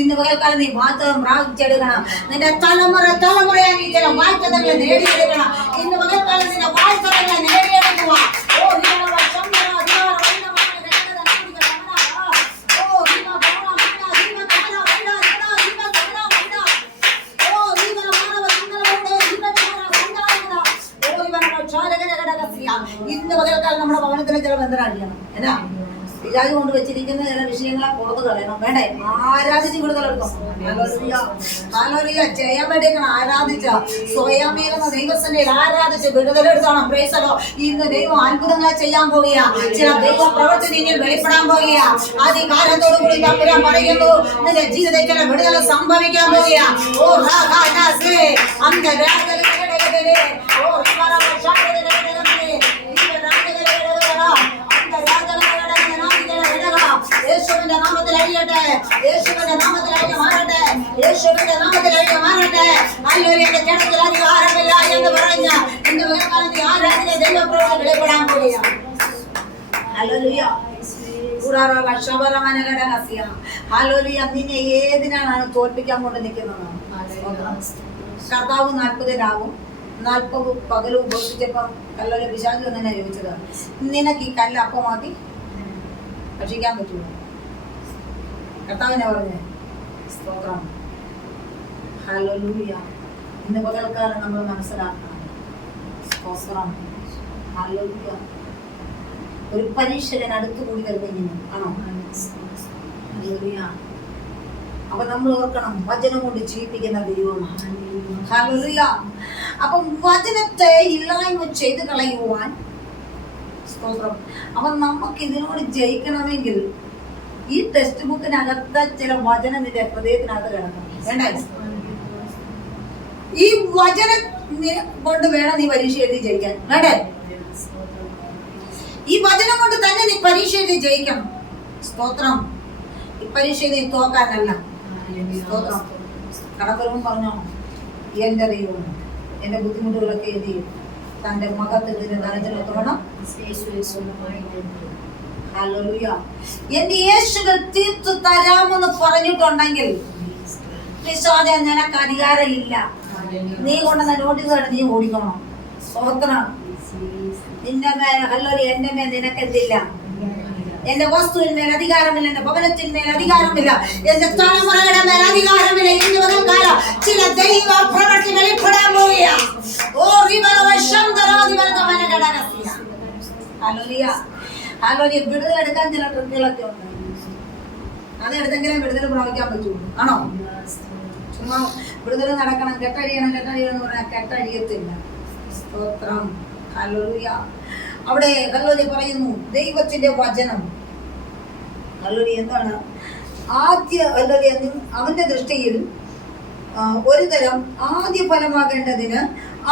ഇന്ന് പകൽക്കാലം നീ വാക്തത്വം പ്രാപിച്ചെടുക്കണം. നിന്റെ തലമുറയായി നീ ചില വാക്തത്വങ്ങളെ നേടിയെടുക്കണം. ഇന്ന് പകൽക്കാലം നിന്റെ വാക്തത്വങ്ങളെ നേടിയെടുക്കുക. ഇന്ന് പകൽക്കാലം നമ്മുടെ ഭവനത്തിലെ ചില ബന്ധനടിയണം. എന്നാ വിചാരി കൊണ്ട് വെച്ചിരിക്കുന്ന ചില വിഷയങ്ങളെ പുറത്ത് കളയണം. വേണ്ടേ? ആരാധിച്ച് വിടുതലെടുക്കണം. ഹല്ലേലൂയ. ചെയ്യാൻ വേണ്ടിയിരിക്കണം. ആരാധിച്ച സ്വയമേകുന്ന ദൈവസന്നിധിയിൽ ആരാധിച്ച് വിടുതലെടുക്കണം. പ്രൈസലോ. ഇന്ന് ദൈവം അത്ഭുതങ്ങളെ ചെയ്യാൻ പോവുക. ചില ദൈവ പ്രവൃത്തി നിന്നിൽ വെളിപ്പെടാൻ പോവുക. അധികാരത്തോടു കൂടി തമ്പുരാൻ പറയുന്നു, നിന്റെ ജീവിതത്തിൽ ചില വിടുതൽ സംഭവിക്കാൻ പോവുക. ഓ യേശുവിന്റെ നാമത്തിൽ അഴിയട്ടെ, യേശുവിന്റെ നാമത്തിൽ അഴിഞ്ഞു മാറട്ടെ, യേശുവിന്റെ നാമത്തിൽ അഴിഞ്ഞു മാറട്ടെ. ഹല്ലേലൂയ. ജനത്തിൽ അധികാരമില്ല എന്ന് പറഞ്ഞ ഇന്ന് പകൽക്കാലത്ത് ആരാധന ദൈവപ്രവൃത്തി വെളിപ്പെടാൻ പോവുകയാണ്. ഹല്ലേലൂയ. ഹല്ലേലൂയ. നിന്നെ ഏതിനാണ് തോൽപ്പിക്കാൻ കൊണ്ട് നിൽക്കുന്നത്? കർത്താവ് 40 രാവും 40 പകലും ഉപേക്ഷിച്ചപ്പം കല്ലൊരു പിശാച് തന്നെ ചോദിച്ചത്, നിനക്ക് ഈ കല്ല് അപ്പമാക്കി ഭക്ഷിക്കാൻ പറ്റുമോ? കർത്താവിനെ പറഞ്ഞേ. സ്തോത്രം. ഹല്ലേലൂയ. ഇന്ന് പകൽക്കാലം നമ്മൾ മനസ്സിലാക്കണം. സ്തോത്രം. ഹല്ലേലൂയ. ഒരു പരീക്ഷകൻ അടുത്തുകൂടി വരുമ്പോൾ ആണോ? ഹല്ലേലൂയ. അപ്പൊ നമ്മൾ ഓർക്കണം, വചനം കൊണ്ട് ജീവിപ്പിക്കുന്ന ദൈവമാണ്. ഹല്ലേലൂയ. അപ്പം വചനത്തെ ഇല്ലായ്മ ചെയ്ത് കളയുവാൻ സ്തോത്രം. അപ്പം നമുക്ക് ഇതിനോട് ജയിക്കണമെങ്കിൽ ഈ ടെക്സ്റ്റ് ബുക്കിനകത്ത് ചില വചനം നിന്റെ ഹൃദയത്തിനകത്ത് കിടക്കണം. വേണ്ടേ? ഈ വചനം കൊണ്ട് വേണം നീ പരീക്ഷ എഴുതി ജയിക്കാൻ. വേണ്ടേ? ഈ വചനം കൊണ്ട് തന്നെ നീ പരീക്ഷ എഴുതി ജയിക്കണം. സ്തോത്രം. ഈ പരീക്ഷ നീ തോക്കാനല്ല. സ്തോത്രം. കടപ്പുറവും പറഞ്ഞോ, എന്റെ ദൈവം എന്റെ ബുദ്ധിമുട്ടുകളൊക്കെ എഴുതി തന്റെ മകത്തിന്റെ ധനത്തിനൊത്തോണം ഹല്ലേലൂയ എന്റെ യേശുകൾ തീർത്തു തരാമെന്ന് പറഞ്ഞിട്ടുണ്ടെങ്കിൽ പിശാചേ നിനക്ക് അധികാരമില്ല. നീ കൊണ്ടുവന്ന നോട്ടീസ് നീ ഓടിക്കണം. സ്തോത്രം. നിന്റെ മേൽ ഹല്ലേലൂയ എന്റെ മേൽ നിനക്കെന്തില്ല. എന്റെ വസ്തുവിന്മേൽ അധികാരമില്ല, എന്റെ ഭവനത്തിന്മേൽ അധികാരമില്ല, എന്റെ തലമുറയുടെ മേൽ അധികാരമില്ല. ഇന്ന് മുതൽ കാലം ചില ദൈവ പ്രവൃത്തി വെളിപ്പെടാൻ പോവുകയാണ്. ഓ ഹല്ലേലൂയ. വിടുതലെടുക്കാൻ ചില ട്രിക്കുകളൊക്കെ ഉണ്ട്. അതെടുത്തെങ്കിലും വിടുതൽ പ്രാപിക്കാൻ പറ്റുള്ളൂ. ആണോ? ചുമ്മാ വിടുതൽ നടക്കണം, കെട്ടഴിയണം എന്ന് പറഞ്ഞാൽ കെട്ടഴിയത്തില്ല. സ്തോത്രം. ഹല്ലേലൂയ. അവിടെ ഹല്ലേലൂയ പറയുന്നു ദൈവത്തിന്റെ വചനം. ഹല്ലേലൂയ എന്താണ്? ആദ്യ ഹല്ലേലൂയ അവന്റെ ദൃഷ്ടിയിൽ ഒരു തരം ആദ്യ ഫലമാകേണ്ടതിന്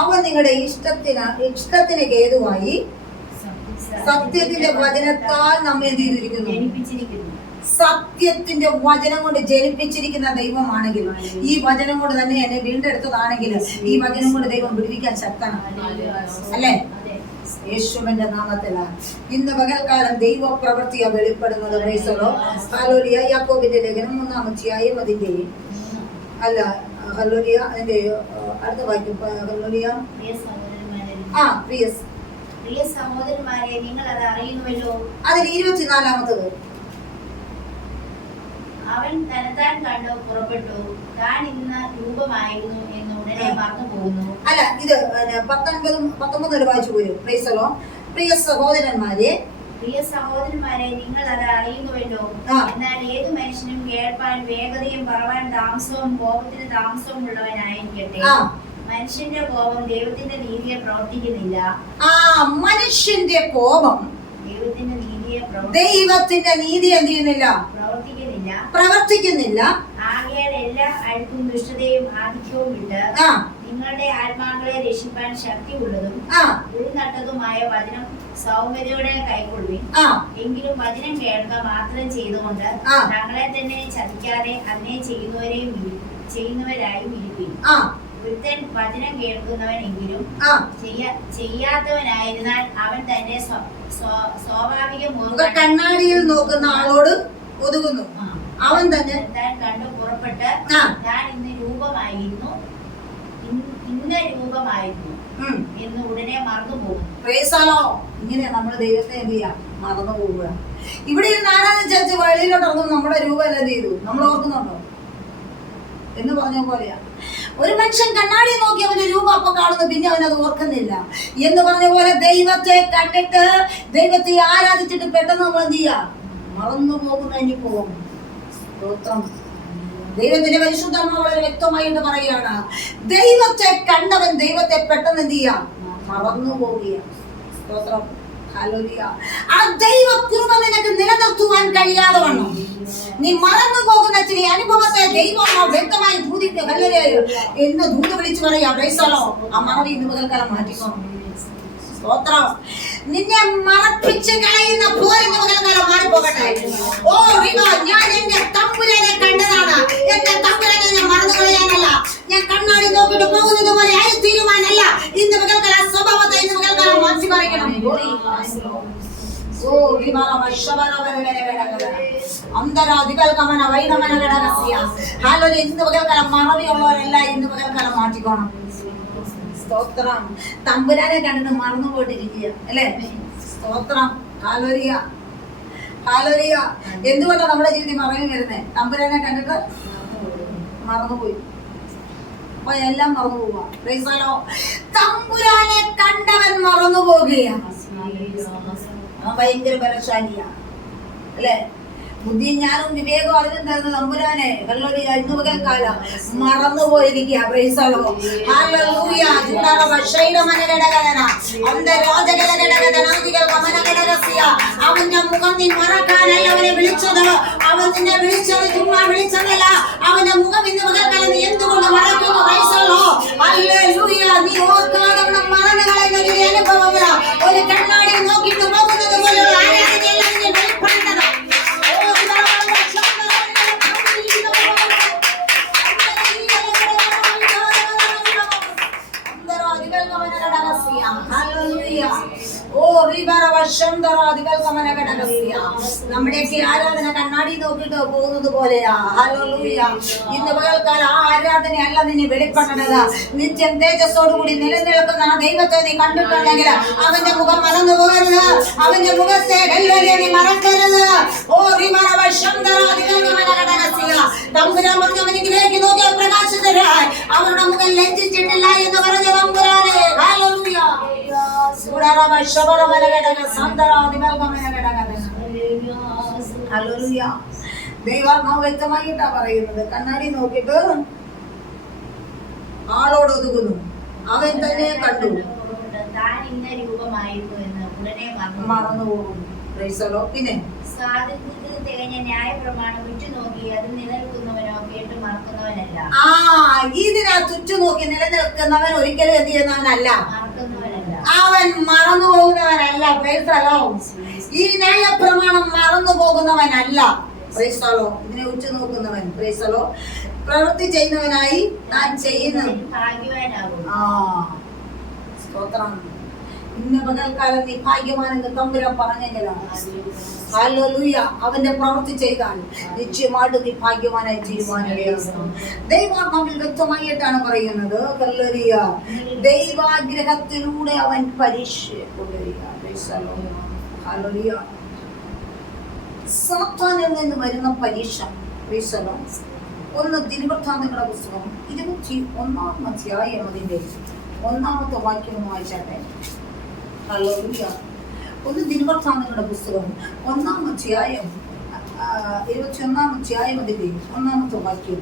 അവൻ നിങ്ങളുടെ ഇഷ്ടത്തിന് ഹേതുവായി സത്യത്തിന്റെ വചനത്താൽ നമ്മെ എന്ത് ചെയ്തിരിക്കുന്നു? സത്യത്തിന്റെ വചനം കൊണ്ട് ജനിപ്പിച്ചിരിക്കുന്ന ദൈവമാണെങ്കിൽ, ഈ വചനം കൊണ്ട് തന്നെ എന്നെ വീണ്ടെടുത്തതാണെങ്കിൽ, ഈ വചനം കൊണ്ട് ദൈവം വിടുവിക്കാൻ ശക്തനാണ്. അല്ലേ? യേശുവിന്റെ നാമത്തിലാണ് ഇന്ന് പകൽക്കാലം ദൈവ പ്രവൃത്തിയാ വെളിപ്പെടുന്നത്. ഹല്ലേലൂയ. യാക്കോബിന്റെ ലേഖനം 3-ാം അധ്യായം അതിന്റെ അല്ല ഹല്ലേലൂയ അതിന്റെ അടുത്ത വാക്യം. ഹല്ലേലൂയ. പ്രിയ സഹോദരന്മാരെ, നിങ്ങൾ അത് അറിയുന്നുവല്ലോ. അതിൽ 24-ാമത്തത്. അവൻ തന്നെത്താൻ കണ്ടു പുറപ്പെട്ടു, താൻ ഇന്ന് രൂപമായിരുന്നു എന്ന് ഉടനെ മറന്നു പോകുന്നു. അല്ല, ഇത് 19 വായിച്ചു പോരും. പ്രിയ സഹോദരന്മാരെ, നിങ്ങൾ അത് അറിയുന്നുവല്ലോ. എന്നാൽ ഏതു മനുഷ്യനും കേൾപ്പാൻ വേഗതയും പറവാൻ താമസവും കോപത്തിന് താമസവും ഉള്ളവനായിരിക്കട്ടെ. മനുഷ്യന്റെ കോപം ദൈവത്തിന്റെ നീതിയെ പ്രവർത്തിക്കുന്നില്ല. മനുഷ്യന്റെ കോപം ദൈവത്തിന്റെ നീതി എന്ത് ചെയ്യുന്നില്ല? പ്രവർത്തിക്കുന്നില്ല. ആകയാൽ എല്ലാ അഴുക്കും ദുഷ്ടതയും ആധിക്യവും വിട്ട് നിങ്ങളുടെ ആത്മാക്കളെ രക്ഷിപ്പാൻ ശക്തിയുള്ളതും ഉൾനട്ടതുമായ വചനം സൗമ്യതയോടെ കൈക്കൊള്ളുവിൻ. എങ്കിലും വചനം കേൾക്ക മാത്രം ചെയ്തുകൊണ്ട് തങ്ങളെ തന്നെ ചതിക്കാതെ അതിനെ ചെയ്യുന്നവരായും ഇരിപ്പിൻ. ഒരുത്തൻ വചനം കേൾക്കുന്നവനെങ്കിലും ചെയ്യാത്തവനായിരുന്നാൽ അവൻ തന്റെ സ്വാഭാവിക കണ്ണാടിയിൽ നോക്കുന്ന ആളോട് ഒതുങ്ങുന്നു. അവൻ തന്നെ കണ്ടു പുറപ്പെട്ട് ഞാൻ ഇന്ന് രൂപമായിരുന്നു എന്ന് ഉടനെ മറന്നു പോകും. ഇങ്ങനെ നമ്മുടെ ദൈവത്തെ എന്ത് ചെയ്യാം? മറന്നു പോവുക. ഇവിടെ ആരാധിച്ചു വെളിയിലോട്ടൊന്നും നമ്മുടെ രൂപം എന്ത് ചെയ്തു? നമ്മൾ ഓർക്കുന്നുണ്ടോ എന്ന് പറഞ്ഞ പോലെയാ. ഒരു മനുഷ്യൻ കണ്ണാടി നോക്കി അവന്റെ രൂപം അപ്പൊ കാണുന്നു, പിന്നെ അവനത് ഓർക്കുന്നില്ല എന്ന് പറഞ്ഞ പോലെ ദൈവത്തെ കണ്ടിട്ട് ദൈവത്തെ ആരാധിച്ചിട്ട് പെട്ടെന്ന് നമ്മൾ എന്ത് ചെയ്യാ? മറന്നു പോകുന്നതിന് പോകും. സ്തോത്രം. ദൈവത്തിന്റെ പരിശുദ്ധാത്മാവ് വളരെ വ്യക്തമായിട്ട് പറയുകയാണ്, ദൈവത്തെ കണ്ടവൻ ദൈവത്തെ പെട്ടെന്ന് എന്ത് ചെയ്യാം? മറന്നു പോവുകയാണ്. സ്തോത്രം. ഹല്ലേലൂയ. ആ ദൈവകൃപ നിനക്ക് നിലനിർത്തുവാൻ കഴിയാതെ വണ്ണം നീ മറന്നു പോകുന്ന ചില അനുഭവത്തെ ദൈവം വ്യക്തമായി ഭൂതിക്ക് ഹല്ലേലൂയ എന്ന് ദൂത് വിളിച്ചു പറയാ. പ്രൈസലോ. ആ മറവി ഇന്ന് മുതൽക്കാലം മാറ്റിക്കോണം. സ്തോത്രം. നിന്നെ മറപ്പിച്ച് കളയുന്ന പോരിന്ന് മുതൽക്കാലം മാറിപ്പോകട്ടെ. ഓ ഞാൻ എന്റെ തമ്പുരാനെ കണ്ടതാണ്. എന്റെ തമ്പുരാനെ ഞാൻ മറന്നു കളയാനല്ല, ഞാൻ കണ്ണാടി നോക്കിട്ട് പോകുന്നത് പോലെ ആയി തീരുമാനമല്ല. ഇന്ന് മുതൽക്കാലം സ്വഭാവത്തെ ഇന്ന് മുതൽക്കാലം മാറ്റി മറിക്കണം. ഇന്ന് പകൽക്കാലം മറവിയുള്ളവരെല്ലാം ഇന്ന് പകൽക്കാലം മാറ്റിക്കോണം. സ്തോത്രം. തമ്പുരാനെ കണ്ടിട്ട് മറന്നു പോയിട്ടിരിക്കുക അല്ലേ? സ്തോത്രം. ഹല്ലേലൂയ. ഹല്ലേലൂയ. എന്തുകൊണ്ടാണ് നമ്മുടെ ജീവിതം മറന്നു വരുന്നത്? തമ്പുരാനെ കണ്ടിട്ട് മറന്നുപോയി. അപ്പൊ എല്ലാം മറന്നു പോവാ. പ്രൈസലോ. തമ്പുരാനെ കണ്ടവൻ മറന്നു പോവുകയാണ്. ഭയങ്കര ബലശാലിയാണ് അല്ലേ? ബുദ്ധിയും ഞാനും വിവേകവും അറിവും തരുന്ന തമ്പുരാനെ വെള്ളൊടി ഇന്ന് പകൽക്കാലം മറന്നുപോയിരിക്കുക. അവന്റെ മുഖം നീ മറക്കാനല്ല അവനെ വിളിച്ചത്. അവൻ നിന്നെ വിളിച്ചത് ചുമ്മാ വിളിച്ചതല്ല. അവന്റെ മുഖം ഇന്ന് പകൽക്കാലം നീ എന്തുകൊണ്ട് മറക്കുന്നു? നീ ഓർക്കാതെ മറന്നു കളയുന്ന ഒരു അനുഭവങ്ങളാ. ഒരു കണ്ണാടി നോക്കിയിട്ട് പോകുന്നത് പോലെയുള്ള ആരാധനയല്ല നീ വെളിപ്പെടുന്നത്. നമ്മുടെയൊക്കെ ആരാധന കണ്ണാടി നോക്കിട്ട് പോകുന്നത് പോലെയാ. ഹല്ലേലൂയ. ഇന്ന് പകൽക്കാലം ആ ആരാധനയല്ല നിന്നെ വെളിപ്പെടുന്നത്. നിത്യം തേജസ്സോടുകൂടി നിലനിൽക്കുന്ന ആ ദൈവത്തെ നീ കണ്ടിട്ടുണ്ടെങ്കിൽ അവന്റെ മുഖം മറന്നു പോകരുത്. അവന്റെ മുഖത്തെ നീ മറക്കരുത്. തമ്പുരാൻ പറഞ്ഞവനിലേക്ക് നോക്കിയ പ്രകാശിതരായി അവരുടെ മുഖം ലജ്ജിച്ചിട്ടില്ല എന്ന് പറഞ്ഞ തമ്പുരാനെ. ഹല്ലേലൂയ. ദൈവാത്മാവ് വ്യക്തമായിട്ടാ പറയുന്നത്. കണ്ണാടി നോക്കിട്ട് ആളോട് ഒതുങ്ങുന്നു. അവൻ തന്നെ കണ്ടു മറന്നുപോകുന്നു. പിന്നെ ഇതിനകത്ത് ഉറ്റുനോക്കി നിലനിൽക്കുന്നവൻ ഒരിക്കലും എന്ത് ചെയ്യുന്നവനല്ല. അവൻ മറന്നു പോകുന്നവനല്ല. ഈ ന്യായപ്രമാണം മറന്നു പോകുന്നവനല്ല. ഇതിനെ ഉറ്റുനോക്കുന്നവൻ പ്രവൃത്തി ചെയ്യുന്നവനായി താൻ ചെയ്യുന്നു. സ്തോത്രം. ഇന്ന് പകൽക്കാലം നീ ഭാഗ്യവാനെന്ന് തമ്പുരാൻ പറഞ്ഞെങ്കിലാണ്. ഹല്ലേലൂയ. അവന്റെ പ്രവൃത്തി ചെയ്താൽ നിശ്ചയമായിട്ട് നീ ഭാഗ്യവാനായി തീരുമാനിക്കുകയാണ്. ദൈവാത്മാവിൽ വ്യക്തമായിട്ടാണ് പറയുന്നത്. ഹല്ലേലൂയ. ദൈവാഗ്രഹത്തിലൂടെ അവൻ പരീക്ഷ കൊണ്ടുവരിക. ഹല്ലേലൂയ. സാത്താനിൽ നിന്ന് വരുന്ന പരീക്ഷ. ഒന്ന് ദിനവൃത്താന്തങ്ങളുടെ പുസ്തകം 21-ാം അധ്യായം അതിന്റെ 1-ാമത്തെ വാക്യം വായിച്ചാട്ടെ. ഹല്ലേലൂയ. ഒന്ന് ദിനവൃത്താന്തങ്ങളുടെ പുസ്തകം 1-ാം അധ്യായം 21-ാം അധ്യായം അതിന്റെ 1-ാമത്തെ വാക്യം.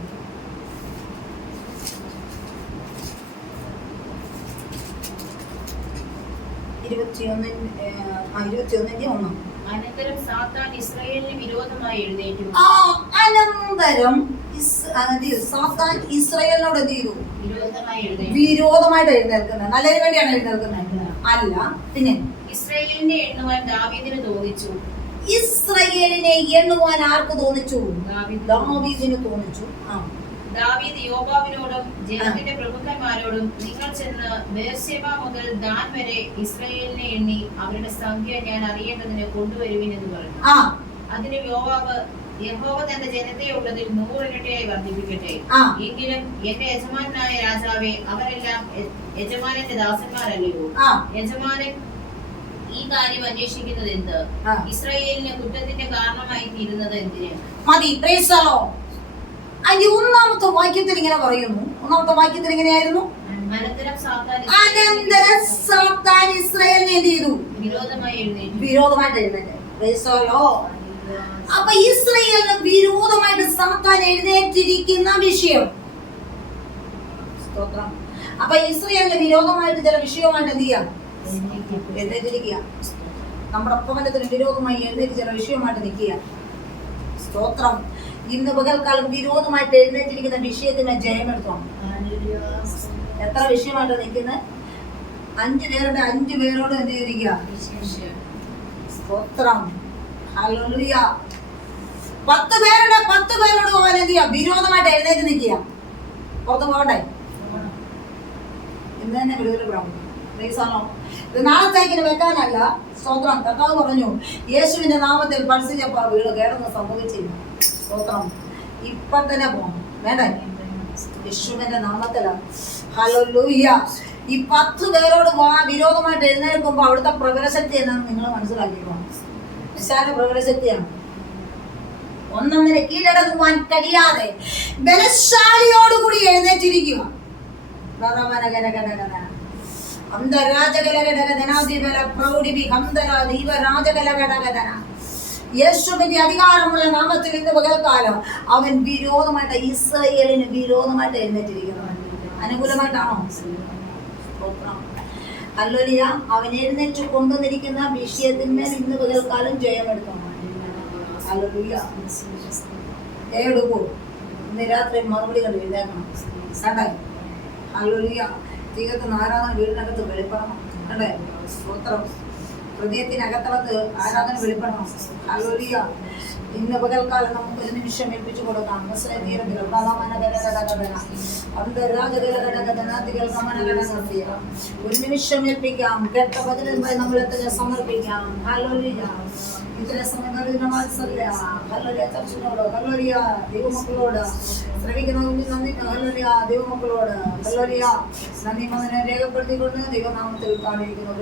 അനന്തരം സാത്താൻ ഇസ്രായേലിന് വിരോധമായി എഴുന്നേറ്റു. അനന്തരം സാത്താൻ ഇസ്രായേലിനോട് എന്ത് ചെയ്തു? വിരോധമായിട്ട് എഴുന്നേൽക്കുന്നത്. നല്ലതിന് വേണ്ടിയാണ് എഴുന്നേൽക്കുന്നത് അല്ല. പിന്നെ ഇസ്രായേലിനെ എണ്ണുവാൻ ദാവീദിന് തോന്നിച്ചു. ഇസ്രായേലിനെ എണ്ണുവാൻ ആർക്ക് തോന്നിച്ചു? ദാവീദിന് തോന്നിച്ചു. ദാവീദ് യോവാബിനോടും ജനത്തിന്റെ പ്രഭുക്കന്മാരോടും നിങ്ങൾ ചെന്ന് ബേർശേബ മുതൽ ദാൻ വരെ ഇസ്രായേലിനെ എണ്ണി അവരുടെ സംഖ്യ ഞാൻ അറിയേണ്ടതിന് കൊണ്ടുവരുവിൻ എന്ന് പറഞ്ഞു. അതിന് യോവാബ്, യഹോവ തന്റെ ജനതയുള്ളതിൽ 100 ഇരട്ടിയായി വർദ്ധിപ്പിക്കട്ടെ. എങ്കിലും എന്റെ യജമാനായ രാജാവേ, അവരെല്ലാം യജമാനന്റെ ദാസന്മാരല്ലയോ? യജമാനൻ ഈ കാര്യം അന്വേഷിക്കുന്നത് എന്ത്? ഇസ്രായേലിന് കുറ്റത്തിന്റെ കാരണമായി തീരുന്നത് എന്തിന്? മതി. അതിന്റെ 1-ാമത്തെ വാക്യത്തിൽ ഇങ്ങനെ പറയുന്നു. 1-ാമത്തെ വാക്യത്തിൽ ഇങ്ങനെയായിരുന്നു. അനന്തരം സാത്താൻ ഇസ്രായേലിനെ എന്ത് ചെയ്തു? വിരോധമായിട്ട് എഴുന്നേറ്റു. അപ്പൊ ഇസ്രായേലിന് വിരോധമായിട്ട് സാത്താൻ എഴുന്നേറ്റിരിക്കുന്ന വിഷയം. അപ്പൊ ഇസ്രായേലിന് വിരോധമായിട്ട് ചില വിഷയമായിട്ട് എന്ത് ചെയ്യാം? എഴുന്നേറ്റിരിക്കുക. നമ്മുടെ ഭവനത്തിന് വിരോധമായി എഴുന്നേറ്റ് ചില വിഷയമായിട്ട് നിൽക്കുക. സ്തോത്രം. ഇന്ന് പകൽക്കാലം വിരോധമായിട്ട് എഴുന്നേറ്റിരിക്കുന്ന വിഷയത്തിന് ജയമെടുത്തോ. എത്ര വിഷയമായിട്ട് നിൽക്കുന്നത്? 5 പേരുടെ 5 പേരോട് എന്ത് ചെയ്തിരിക്കുക? സ്തോത്രം. ഹല്ലേലൂയ. 10 പേരുടെ 10 പേരോട് പോകാൻ എന്ത് ചെയ്യുക? വിരോധമായിട്ട് എഴുന്നേറ്റ് നിൽക്കുക. പുറത്ത് പോകണ്ടേ? ഇന്ന് തന്നെ വിടുതൽ പ്രാപിക്കും. ഇത് നാളത്തേക്കിന് വെക്കാനല്ല. സ്തോത്രം. കർത്താവ് പറഞ്ഞു, യേശുവിന്റെ നാമത്തിൽ പൾസിച്ചപ്പോൾ വീട് കേടൊന്നും സംഭവിച്ചില്ല. സ്തോത്രം. ഇപ്പൊ തന്നെ പോകണം. വേണ്ടേ? യേശുവിന്റെ നാമത്തിലാണ്. ഹല്ലേലൂയ. ഈ 10 പേരോട് വിരോധമായിട്ട് എഴുന്നേൽക്കുമ്പോ അവിടുത്തെ പ്രബലശക്തി എന്നാണ് നിങ്ങൾ മനസ്സിലാക്കിക്കോ. നിസ്സാര പ്രബലശക്തിയാണ്. ഒന്നൊന്നിനെ കീഴടക്കുവാൻ കഴിയാതെ ബലശാലിയോടുകൂടി എഴുന്നേറ്റിരിക്കുക. യേശുവിന്റെ അധികാരമുള്ള നാമത്തിൽ ഇന്ന് പകൽക്കാലം അവൻ വിരോധമായിട്ട് ഇസ്രായേലിന് വിരോധമായിട്ട് എഴുന്നേറ്റിരിക്കുന്നു. അനുകൂലമായിട്ടാണോ? ഹല്ലേലൂയ. അവൻ എഴുന്നേറ്റ് കൊണ്ടുവന്നിരിക്കുന്ന വിഷയത്തിന്മേൽ ഇന്ന് പകൽക്കാലം ജയമെടുക്കണം. ഹല്ലേലൂയ. ജയെടുക്കൂ. ഇന്ന് രാത്രി മറുപടികൾ എഴുതേക്കണം. കണ്ടേ? ഹല്ലേലൂയ. ദൈവത്തിന് ആരാധന വീടിനകത്ത് വെളിപ്പെടണം. കണ്ടേ? സ്തോത്രം. ഹൃദയത്തിനകത്തകത്ത് ആരാധന വെളിപ്പെടണം. ഹല്ലേലൂയ. ഇന്ന് പകൽക്കാലം നമുക്ക് ഒരു നിമിഷം ഏൽപ്പിച്ചു കൊടുക്കാം. ഒരു നിമിഷം ഏൽപ്പിക്കാം. കേട്ട വചനമായി നമ്മളെ സമർപ്പിക്കാം. ഹല്ലേലൂയ. ഇത്രയും സമയം ചർച്ചിനോട്, ഹല്ലേലൂയ, ദൈവമക്കളോട് ശ്രമിക്കുന്ന നന്ദി, ഹല്ലേലൂയ, ദൈവമക്കളോട്, ഹല്ലേലൂയ, നന്ദി മകനെ രേഖപ്പെടുത്തിക്കൊണ്ട് ദൈവനാമത്തിൽ കാണിയിരിക്കുന്നു.